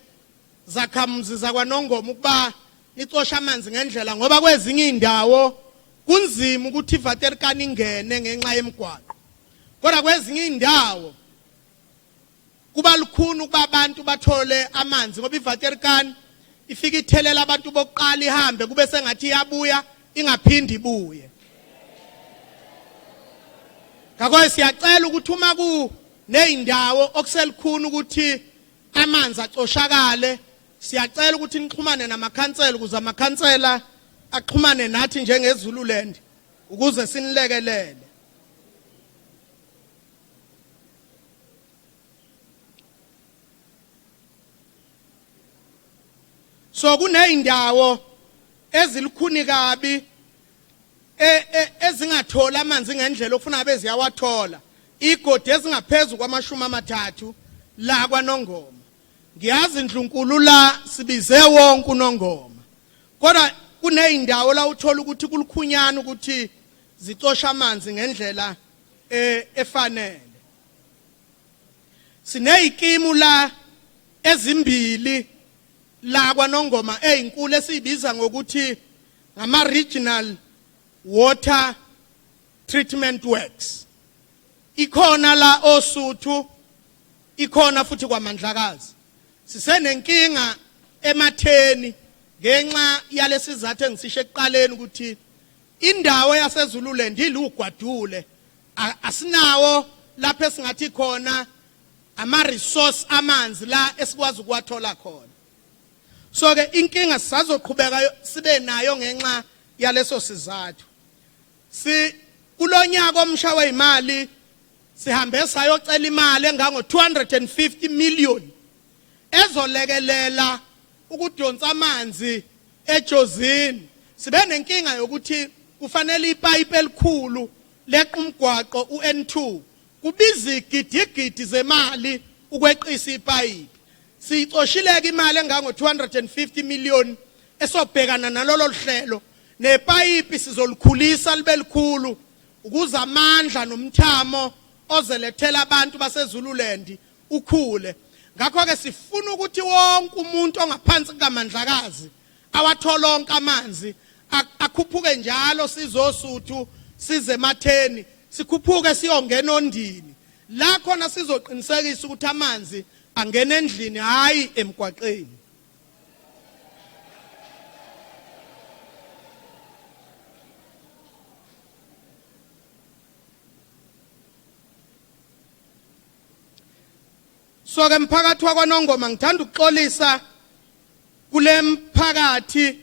zakhamuzi zakwaNongoma ukuba icosha amanzi ngendlela ngoba kwezinye indawo kunzima ukuthi ivaterikani ingene ngenxa yemigwaqo. Kodwa kwezinye indawo kuba lukhuni ukuba abantu bathole amanzi ngoba ivaterikani ifika ithelela abantu bokuqala ihambe kube sengathi iyabuya ingaphindi ibuye. Ngakho siyacela ukuthi uma ku neyindawo okuselikhuni ukuthi amanzi acoshakale, siyacela ukuthi nixhumane namakhansela ukuze amakhansela axhumane nathi njengeZululand ukuze sinilekelele. So kuneyindawo ezilikhuni kabi ezingathola amanzi ngendlela ofuna beziyawathola. Igodi ezingaphezulu kwama-30 la kwaNongoma. Ngiyazi Ndlunkulu la sibize wonke uNongoma. Kodwa kuneyindawo la uthola ukuthi kulikhunyana ukuthi zicosha amanzi ngendlela efanele. Sineyikimu la ezimbili la kwaNongoma ezinkulu esibiza ngokuthi ngama regional water treatment works. Ikhona la oSuthu, ikhona futhi kwaMandlakazi. Sisenenkinga ematheni ngenxa yalesizathu engisisho ekuqaleni ukuthi indawo yaseZululand ilugwadule. Asinawo lapho esingathi khona ama resource amanzi la esikwazi ukuwathola khona. So ke inkinga sisazoqhubeka sibe nayo ngenxa yaleso sizathu. Kulonyaka omsha wezimali sihambe sayocela imali engango 250 million ezolekelela ukudonsa amanzi eJozini. Sibe nenkinga yokuthi kufanele ipipe elikhulu leqa umgwaqo uN2 kubiza igidigidi zemali ukweqisa ipipe. Sicoshileke imali engango 250 million esobhekana nalolo hlelo nepipe sizolikhulisa libe likhulu ukuze amandla nomthamo ozelethela abantu baseZululand ukhule. Ngakho ke sifuna ukuthi wonke umuntu ongaphansi kaMandlakazi awathola onke amanzi akhuphuke njalo sizoSuthu size ematheni sikhuphuke siyongena ondini la khona sizoqinisekisa ukuthi amanzi angena endlini hayi emgwaqeni. So ke mphakathi wakwaNongoma ngithanda ukuxolisa kule mphakathi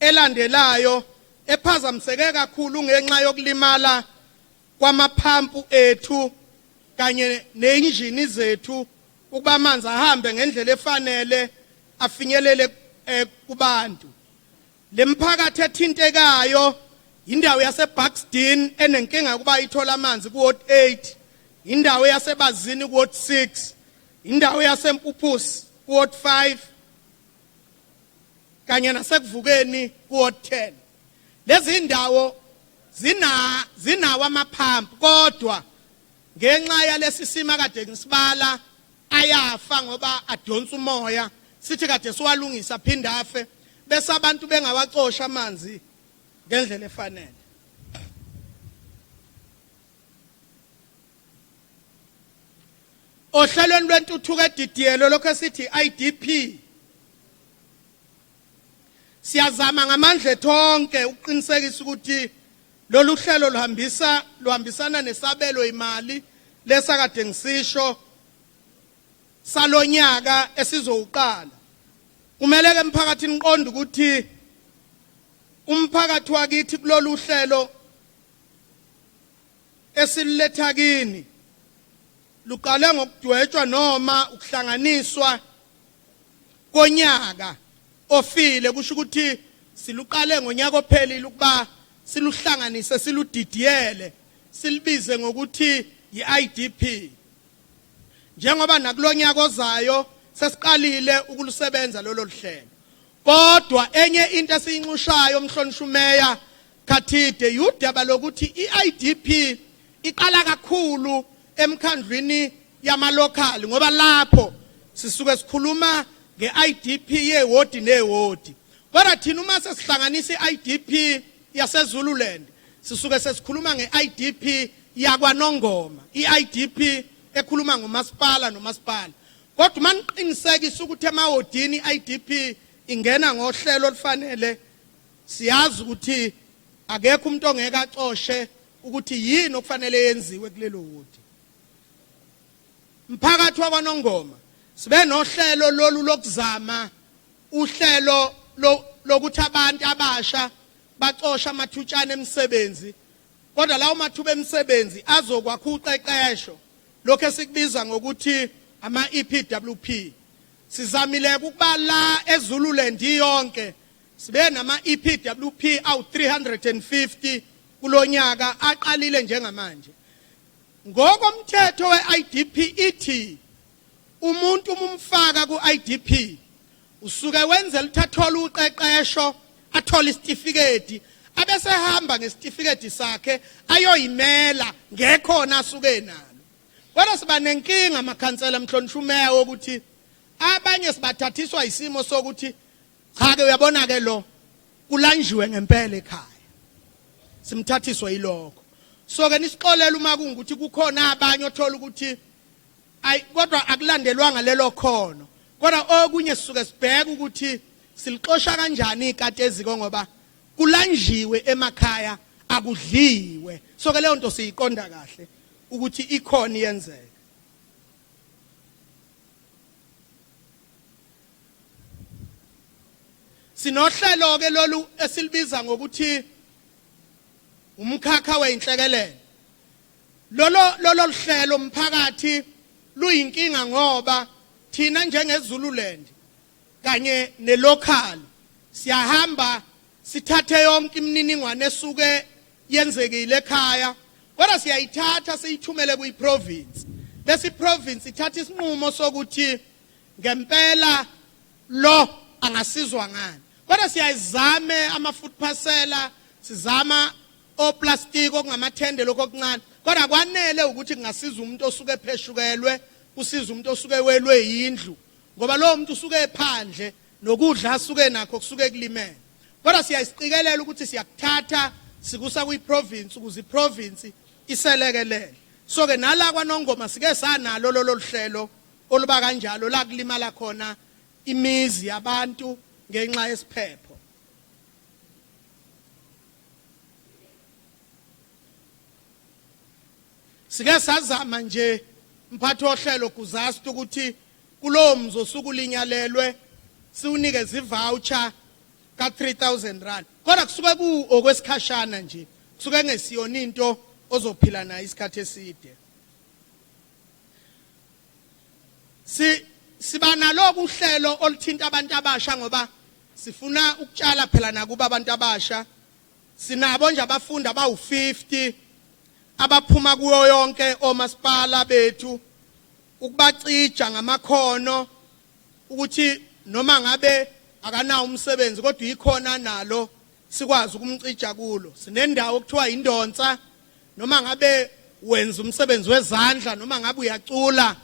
elandelayo ephazamiseke kakhulu ngenxa yokulimala kwamaphampu ethu kanye neinjini zethu ukuba amanzi ahambe ngendlela efanele afinyelele kubantu. Le mphakathi ethintekayo indawo yaseBuxton enenkinga ukuba ithola amanzi kuWard 8, indawo yaseBazini kuWard 6, indawo yaseMpuphusi kuWard 5 kanye nasekuvukeni kuWard 10. Lezi indawo zinawo amaphampu kodwa ngenxa yalesi sima kade ngisibala ayafa ngoba adonsa umoya sithi kade siwalungisa phinda afe bese abantu bengawacosha amanzi ngendlela efanele. Ohlelweni lwentuthuko edidiyelwe lokho sithi IDP siyazama ngamandla ethonke ukuqinisekisa ukuthi lolu hlelo luhambisana nesabelo imali lesakade ngisisho salonyaka esizowuqala. Kumele ke emphakathini niqonde ukuthi umphakathi wakithi kulolu hlelo esiletha kini luqale ngokudwetshwa noma ukuhlanganiswa konyaka ofile, kusho ukuthi siluqale ngonyaka ophelile ukuba siluhlanganise siludidiyele silibize ngokuthi yi-IDP. Njengoba nakulonyaka ozayo sesiqalile ukulusebenza lolo hlelo, kodwa enye into esiyinxushayo mhlonishwa umeya Khathide udaba lokuthi i-IDP iqala kakhulu emkhandlwini yamalokali, ngoba lapho sisuke sikhuluma nge-IDP yewodi newodi. Kodwa thina uma sesihlanganisa i-IDP yaseZululand sisuke sesikhuluma nge-IDP yakwaNongoma, i-IDP ekhuluma ngomasipala nomasipala. Kodwa maniqinisekisa ukuthi emawodini i-IDP ingena ngohlelo olufanele, siyazi ukuthi akekho umuntu ongeke acoshe ukuthi yini okufanele yenziwe kulelo wodi. Mphakathi wakwaNongoma sibe nohlelo lolu lokuzama uhlelo lokuthi abantu abasha bacosha amathutshana emisebenzi, kodwa lawo mathuba emisebenzi azokwakha uqeqesho lokho esikubiza ngokuthi ama-EPWP. Sizamile ukuba la eZululand yonke sibe nama-EPWP awu-350 kulonyaka aqalile njengamanje. Ngokomthetho we-IDP ithi umuntu umumfaka ku-IDP usuke wenze lithathola uqeqesho athola isitifiketi abese hamba ngesitifiketi sakhe ayoyimela ngekhona asuke nalo. Kodwa siba nenkinga amakhansela mhlonishwa umeya wokuthi abanye sibathathiswa isimo sokuthi cha ke uyabona ke lo kulanjiwe ngempela ekhaya, simthathiswa yilokho. So ke nisixolela uma kungukuthi kukhona abanye othola ukuthi kodwa akulandelwanga lelo khono, kodwa okunye sisuke sibheka ukuthi siliqosha kanjani ikati eziko ngoba kulanjiwe emakhaya akudliwe. So ke leyo nto siyiqonda kahle ukuthi ikhona iyenzeka. Sinohlelo ke lolu esilibiza ngokuthi umkhakha weinhlekelele. Lolo hlelo mphakathi luyinkinga ngoba thina njengeZululand kanye nelocal siyahamba sithathe yonke imininingwane esuke yenzekile ekhaya, kodwa siyayithatha siyithumele kuyiprovince, bese iprovince ithatha isinqumo sokuthi ngempela lo angasizwa ngani. Kodwa siyayizame ama-food parcela, sizama oplastic okungamathende lokho okuncane, kodwa kwanele ukuthi kungasiza umuntu osuke epheshukelwe, usiza umuntu osuke welwe yindlu, ngoba lo muntu usuke ephandle nokudla asuke nakho kusuke kulimele. Kodwa siyasiqikelela ukuthi siyakuthatha sikusa kuyiprovince ukuze iprovince iselekelele. So ke nala kwaNongoma sike sanalo lolu hlelo oluba kanjalo la kulimala khona imizi yabantu ngenxa yesiphepho. Sike sazama nje mphathi ohlelo kuzasi ukuthi kulowo mzi osukulinyalelwe siwunikeze ivoucher ka 3000 rand, kodwa kusuke ku okwesikhashana nje, kusuke ngesiyona into ozophila nayo isikhathi eside. Siba naloku uhlelo oluthinta abantu abasha ngoba sifuna ukutshala phela nakuba abantu abasha. Sinabo nje abafundi abawu50 abaphuma kuyo yonke omasipala bethu ukubacija ngamakhono ukuthi noma ngabe akanawo umsebenzi kodwa ikhona nalo sikwazi ukumcija kulo. Sinendawo okuthiwa indonsa, noma ngabe wenza umsebenzi wezandla, noma ngabe uyacula,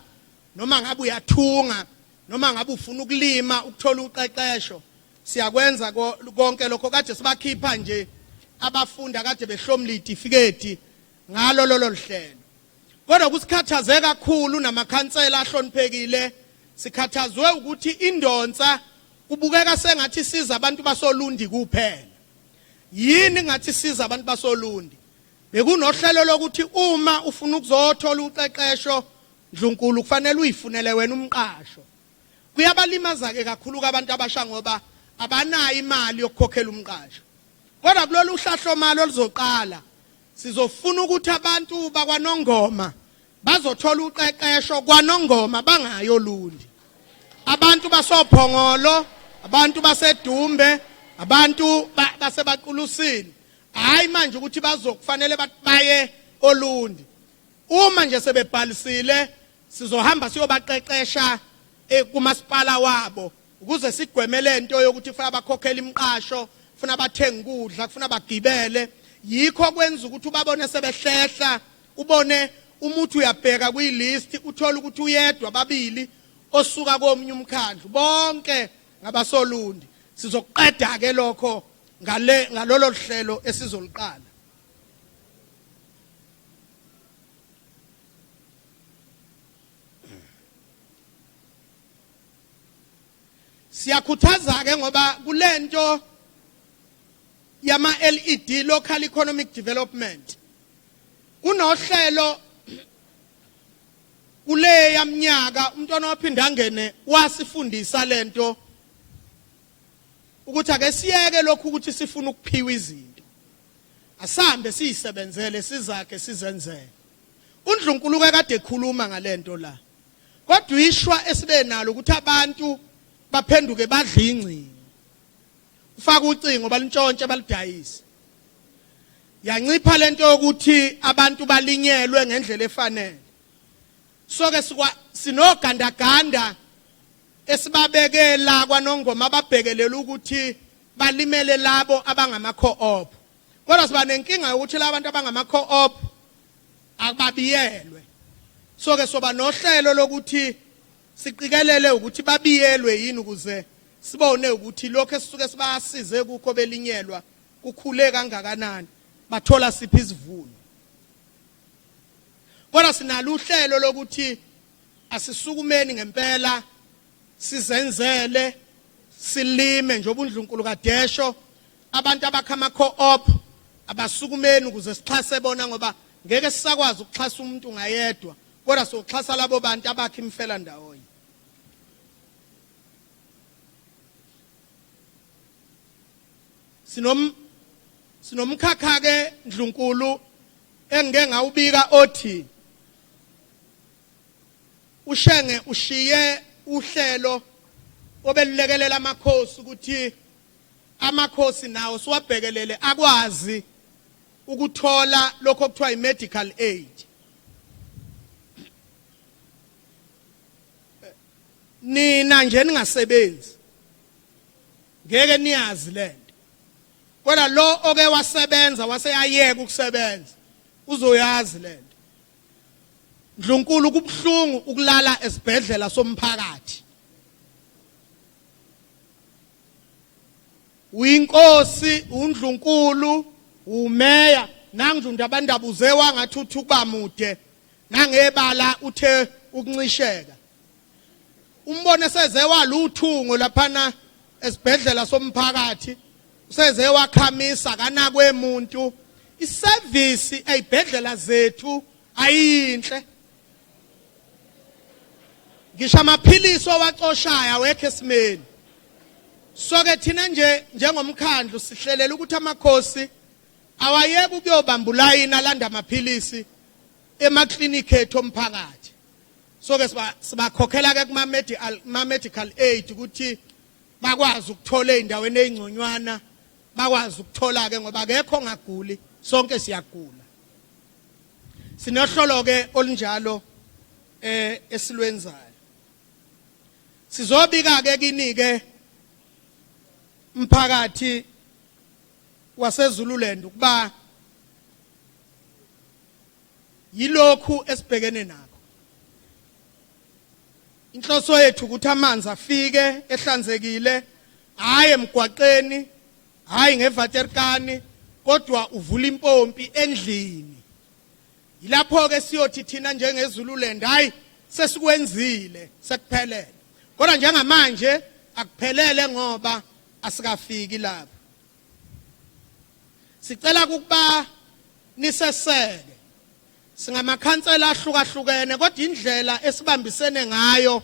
noma ngabe uyathunga, noma ngabe ufuna ukulima ukuthola uqeqesho, siyakwenza konke lokho. Kade sibakhipha nje abafundi akade behlomla itifikethi ngalo lolo hlelo. Kodwa kusikhathaze kakhulu namakhansela ahloniphekile, sikhathazwe ukuthi indonsa kubukeka sengathi siza abantu basolundi kuphela. Yini ngathi siza abantu basolundi? Bekunohlelo lokuthi uma ufuna ukuzothola uqeqesho Ndlunkulu kufanele uyifunele wena umqasho. Kuyabalimaza ke kakhulu abantu abasha ngoba abanayo imali yokukhokhela umqasho. Kodwa kulolu hlahlomali oluzoqala sizofuna ukuthi abantu bakwaNongoma bazothola uqeqesho kwaNongoma bangayo Lundi. Abantu basophongolo, abantu basedumbe, abantu basebaqulusini. Hayi manje ukuthi bazokufanele baye oLundi. Uma nje sebebhalisile sizohamba siyobaqeqesha kumasipala wabo ukuze sigwemele into yokuthi ufuna bakhokhela imiqasho, ufuna bathenga ukudla, ufuna bagibele. Yikho kwenza ukuthi ubabone sebehlehla, ubone umuntu uyabheka kuyilist uthola ukuthi uyedwa babili osuka komunye umkhandlu bonke ngabasolundi. Sizoqeda ke lokho ngalolo hlelo esizoliqala. Siyakhuthaza ke ngoba kulento yama LED local economic development kunohlelo kule yamnyaka umntwana waphinda ngene wasifundisa lento ukuthi ake siyeke lokhu ukuthi sifuna ukuphiwa izinto asambe siyisebenzele sizakhe sizenzele. uNdlunkulu ke kade ekhuluma ngalento la kodwa ishwa esibe nalo ukuthi abantu baphenduke badla ingcingo ufaka ucingo balintshontshe balidayise. Yancipha lento yokuthi abantu balinyelwe ngendlela efanele. So ke sinogandaganda esibabekela kwaNongoma ababhekelela ukuthi balimele labo abangama co-op. Kodwa siba nenkinga yokuthi labantu abangama co-op akubabiyelwe. So ke soba nohlelo lokuthi siqikelele ukuthi babiyelwe yini ukuze sibone ukuthi lokho esisuke sibasize kukho belinyelwa kukhule kangakanani bathola siphi isivuno. Kodwa sinalo uhlelo lokuthi asisukumeni ngempela sizenzele silime njengoba uNdlunkulu kadesho abantu abakhama co-op abasukumeni ukuze sixhase bona ngoba ngeke sisakwazi ukuxhasa umuntu ngayedwa kodwa sokuxhasa labo bantu abakhe imfela ndawonye. Sinomkhakha ke Ndlunkulu engeke ngawubika othi ushenge ushiye uhlelo obelilekelela amakhosi ukuthi amakhosi nawo siwabhekelele akwazi ukuthola lokho kuthiwa i-medical aid. Nina nje ningasebenzi ngeke niyazi lento kodwa lo oke wasebenza waseyayeka ukusebenza uzoyazi lento. Ndlunkulu kubhlungu ukulala esibhedlela somphakathi. Uyinkosi, uNdlunkulu, umeya, nangjunda abandabuze wangathi ukuba mude, nangebala uthe ukuncisheka. Umbone seze waluthungo laphana esibhedlela somphakathi, seze wakhamisa kana kwemuntu. Iservice eyibhedlela zethu ayinhle. Ngisho amaphilisi owaxoshaya awekho esimeni. So ke thina nje njengomkhandlu sihlelela ukuthi amakhosi awayeke ukuyobamba ulayini alanda amaphilisi emaklinikhi ethu omphakathi. So ke sibakhokhela ke kuma medical aid ukuthi bakwazi ukuthola endaweni ezingconywana, bakwazi ukuthola ke ngoba akekho ongaguli, sonke siyagula. Sinohlolo ke olunjalo esilwenzayo. Sizobika ke kini ke umphakathi waseZululand ukuba yilokhu esibhekene nakho. Inhloso yethu ukuthi amanzi afike ehlanzekile, hayi emgwaqeni, hayi ngevaterkani, kodwa uvula impompi endlini. Yilapho ke siyothi thina njengeZululand hayi sesikwenzile sekuphelele. Kodwa njengamanje akuphelele ngoba asikafiki lapho. Sicela ukuba niseseke. Singamakhansela ahlukahlukene kodwa indlela esibambisene ngayo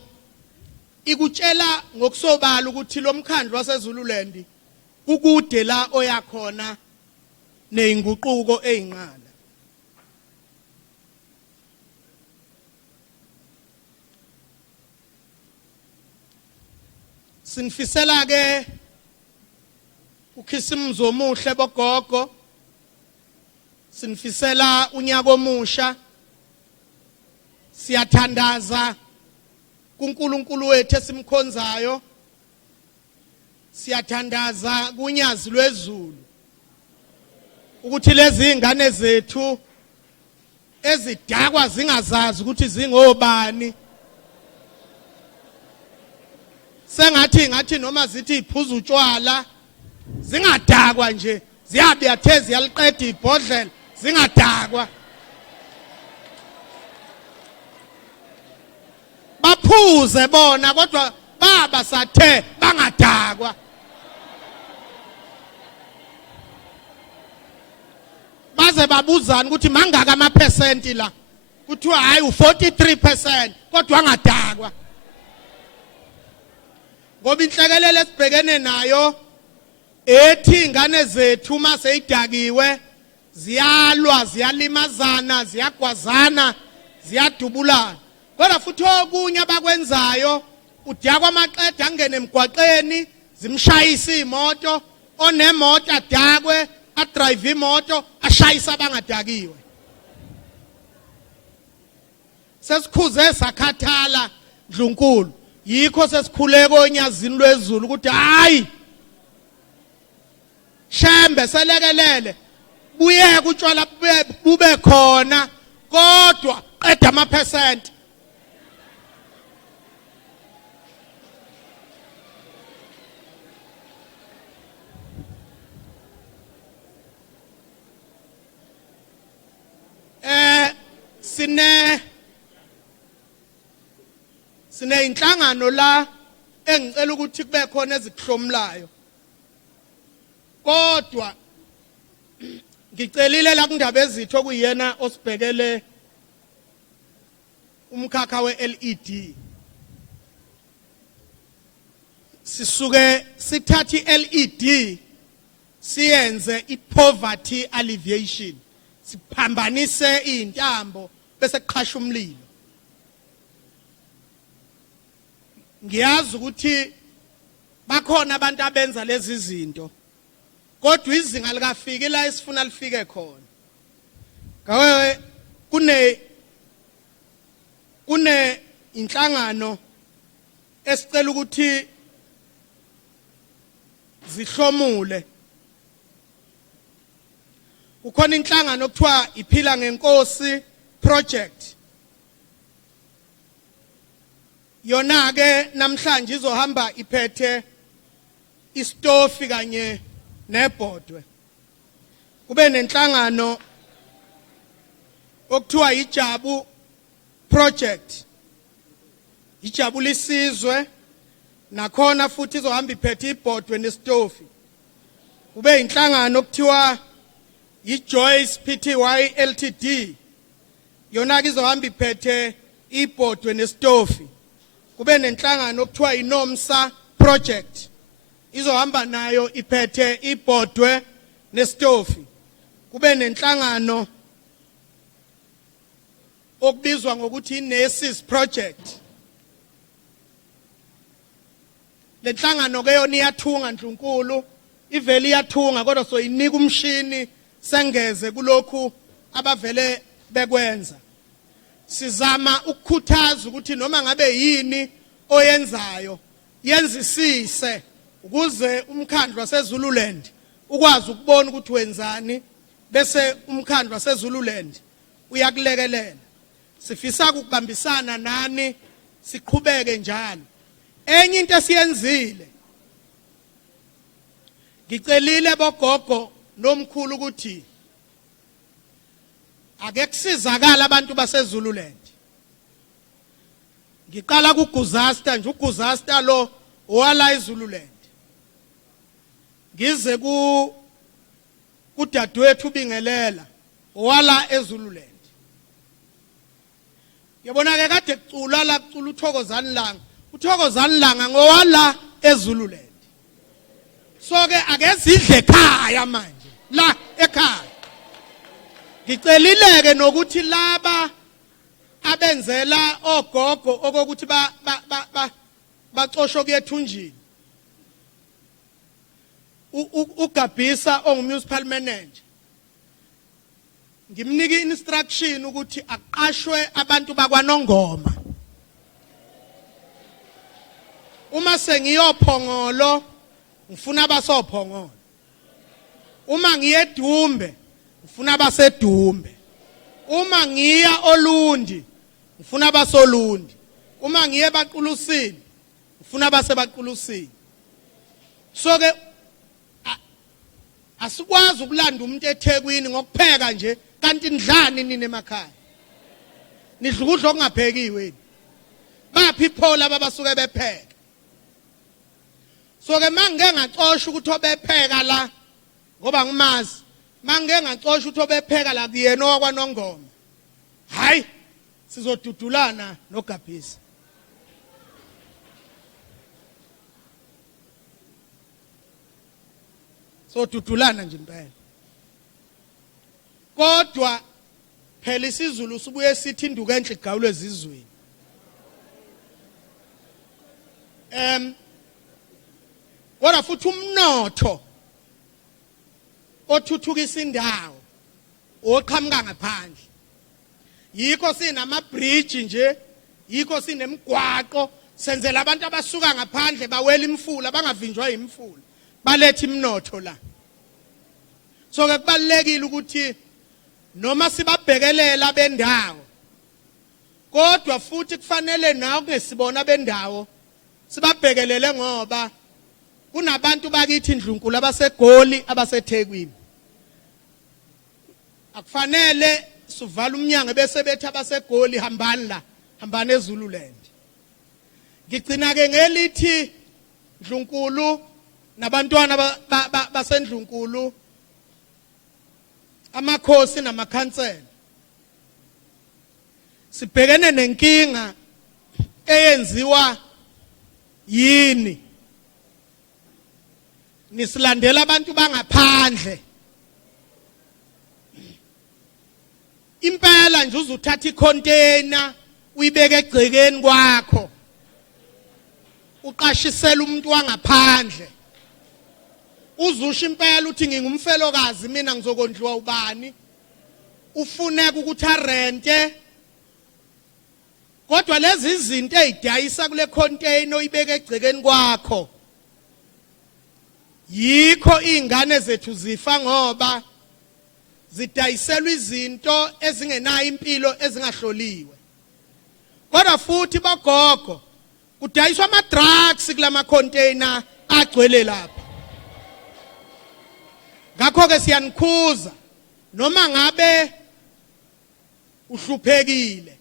ikutshela ngokusobala ukuthi lo mkhandlo waseZululand ukude la oyakhona nezinguquko ezinqala. Sinifisela ke ukhisimuzo omuhle bogogo. Sinifisela unyaka omusha. Siyathandaza kuNkulunkulu wethu esimkhonzayo. Siyathandaza kunyazi lwezulu ukuthi lezi ingane zethu ezidakwa zingazazi ukuthi zingobani. Sengathi noma zithi iphuza utshwala zingadakwa nje, ziyabe yathezi yaliqeda ibhodlela zingadakwa. Baphuze bona kodwa baba sathe bangadakwa. Baze babuzana ukuthi mangaka amaphesenti la, kuthiwa hayi u43% kodwa angadakwa. Ngoba inhlekelele esibhekene nayo ethi ingane zethu uma seyidakiwe ziyalwa, ziyalimazana, ziyagwazana, ziyadubulana. Kodwa futhi okunye abakwenzayo udakwa amaqeda angene emgwaqeni zimshayisa imoto, onemoto adakwe, adrive imoto ashayisa abangadakiwe. Sesikhuze sakhathala Ndlunkulu, yikho sesikhuleka onyazini lwezulu ukuthi hayi Shembe selekelele buye kutshwala bube khona kodwa qeda amaphesenti. Sine inhlangano la engicela ukuthi kube khona ezikuhlomulayo. Kodwa ngicelile la kundaba ezitho kuyena osibhekele umkhakha weLED. Sisuke sithatha iLED siyenze ipoverty alleviation. Siphambanise intambo bese kuqhasha umlilo. Ngiyazi ukuthi bakhona abantu abenza lezi zinto kodwa izinga likafiki la esifuna lifike khona. Ngawe kune inhlangano esicela ukuthi zihlomule. Kukhona inhlangano okuthiwa iphila ngenkosi project. Yona ke namhlanje izohamba iphethe istofi kanye nebhodwe. Kube nenhlangano okuthiwa iJabu project. Ijabu lisizwe nakhona futhi izohamba iphethe ibhodwe nestofi. Kube inhlangano okuthiwa iJoyce Pty Ltd. Yona ke izohamba iphethe ibhodwe nestofi. Kube nenhlangano okuthiwa iNomsa project. Izohamba nayo iphethe ibhodwe nestofi. Kube nenhlangano okubizwa ngokuthi iNurses project. Le nhlangano ke yona iyathunga Ndlunkulu, ivele iyathunga kodwa so inika umshini sengeze kulokhu abavele bekwenza. Sizama ukukhuthaza ukuthi noma ngabe yini oyenzayo yenzisise ukuze umkhandlo waseZululand ukwazi ukubona ukuthi wenzani bese umkhandlo waseZululand uyakulekelela. Sifisa ukubambisana nani siqhubeke njalo. Enye into esiyenzile ngicelile bogogo nomkhulu ukuthi ake kusizakala abantu baseZululand. Ngiqala kuGuzasta nje uGuzasta lo owala eZululand ngize kudadewethu uBingelela owala eZululand yabona ke kade kucula la kucula uThokozani Langa ngowala eZululand so ke akezidle ekhaya manje la ekhaya ngicelileke nokuthi laba abenzela ogogo okokuthi baxoshwe kuyethunjini uGabisa ongu-municipal manager ngimnika instruction ukuthi aqashwe abantu bakwaNongoma uma sengiyophongolo ngifuna abasophongolo uma ngiyeDumbe ngifuna abaseDumbe uma ngiya Olundi ngifuna abasolundi uma ngiye Baqulusini ngifuna abaseBaqulusini so ke asikwazi ukulanda umuntu eThekwini ngokupheka nje kanti ndlani nini emakhaya nidla ukudla okungaphekiwe baphi iphola abasuke bepheka so ke mangeke ngacosha ukuthi obepheka la ngoba ngimazi mangeke ngacosha ukuthi obepheka la kuyena wakwaNongoma hayi sizodudulana noGabisa so dudulana nje impela kodwa phela isiZulu sibuye sithi induku enhle igawulwe ezizweni kodwa futhi umnotho othuthukisa indawo oqhamuka ngaphandle yikho sinama bridge nje yikho sinemigwaqo senzela abantu abasuka ngaphandle bawela imfula bangavinjwa imfula balethe imnotho la so ke kubalekile ukuthi noma sibabhekelela bendawo kodwa futhi kufanele nawo ngesibona bendawo sibabhekelele ngoba kunabantu bakithi Ndlunkulu abaseGoli abaseThekwini akufanele sivala umnyango bese bethi abaseGoli hambani la hambani eZululand ngicina ke ngelithi Ndlunkulu nabantwana baseNdlunkulu amakhosi namakhansela sibhekene nenkinga eyenziwa yini nisilandela abantu bangaphandle impela nje uzuthatha icontainer uyibeke egcekeni kwakho uqashisela umuntu wangaphandle uzusha impela uthi ngingumfelokazi mina ngizokondliwa ubani ufuneka ukuthi arente kodwa lezi izinto ezidayisa kule container oyibeke egcekeni kwakho yikho izingane zethu zifa ngoba zidayiselwa izinto ezingenayo impilo ezingahloliwe kodwa futhi bagogo kudayiswa ama drugs kulama container agcwele lapha ngakho ke siyanikhuza noma ngabe uhluphekile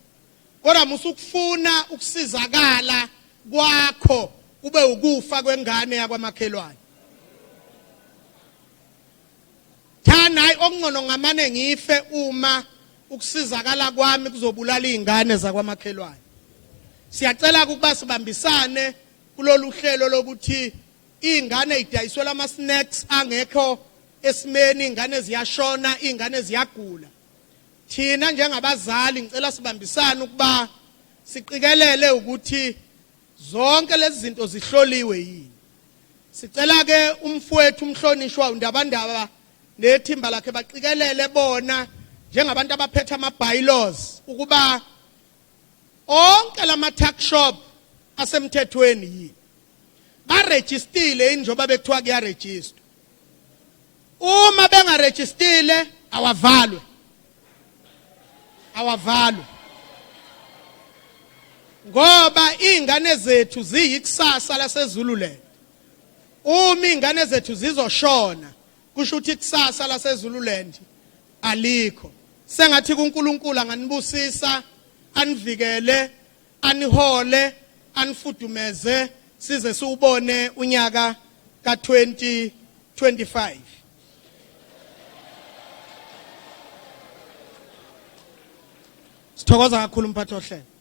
kodwa musukufuna ukusizakala kwakho kube ukufa kwengane yakwamakhelwane thana hayi okungcono ngamane ngife uma ukusizakala kwami kuzobulala izingane zakwamakhelwane siyacela ukuba sibambisane kulolu hlelo lokuthi izingane ezidayiswela ama snacks angekho esimeni izingane ziyashona izingane ziyagula thina njengabazali ngicela sibambisane ukuba siqikelele ukuthi zonke lezi zinto zihloliwe yini sicela ke umfowethu umhlonishwa uNdabandaba nethimba lakhe baqikelele bona njengabantu abaphethe ama bylaws ukuba onke lama tax shop asemthethweni yini barejistile injoba bekuthiwa kuyaregister uma bengarejistile awavalwe ngoba izingane zethu ziyikusasa laseZululand uma izingane zethu zizoshona kusho ukuthi ikusasa laseZululand alikho sengathi kuNkulunkulu anganibusisa anivikele anihole anifudumeze size siubone unyaka ka2025. Sithokoza kakhulu umphathi ohlelo.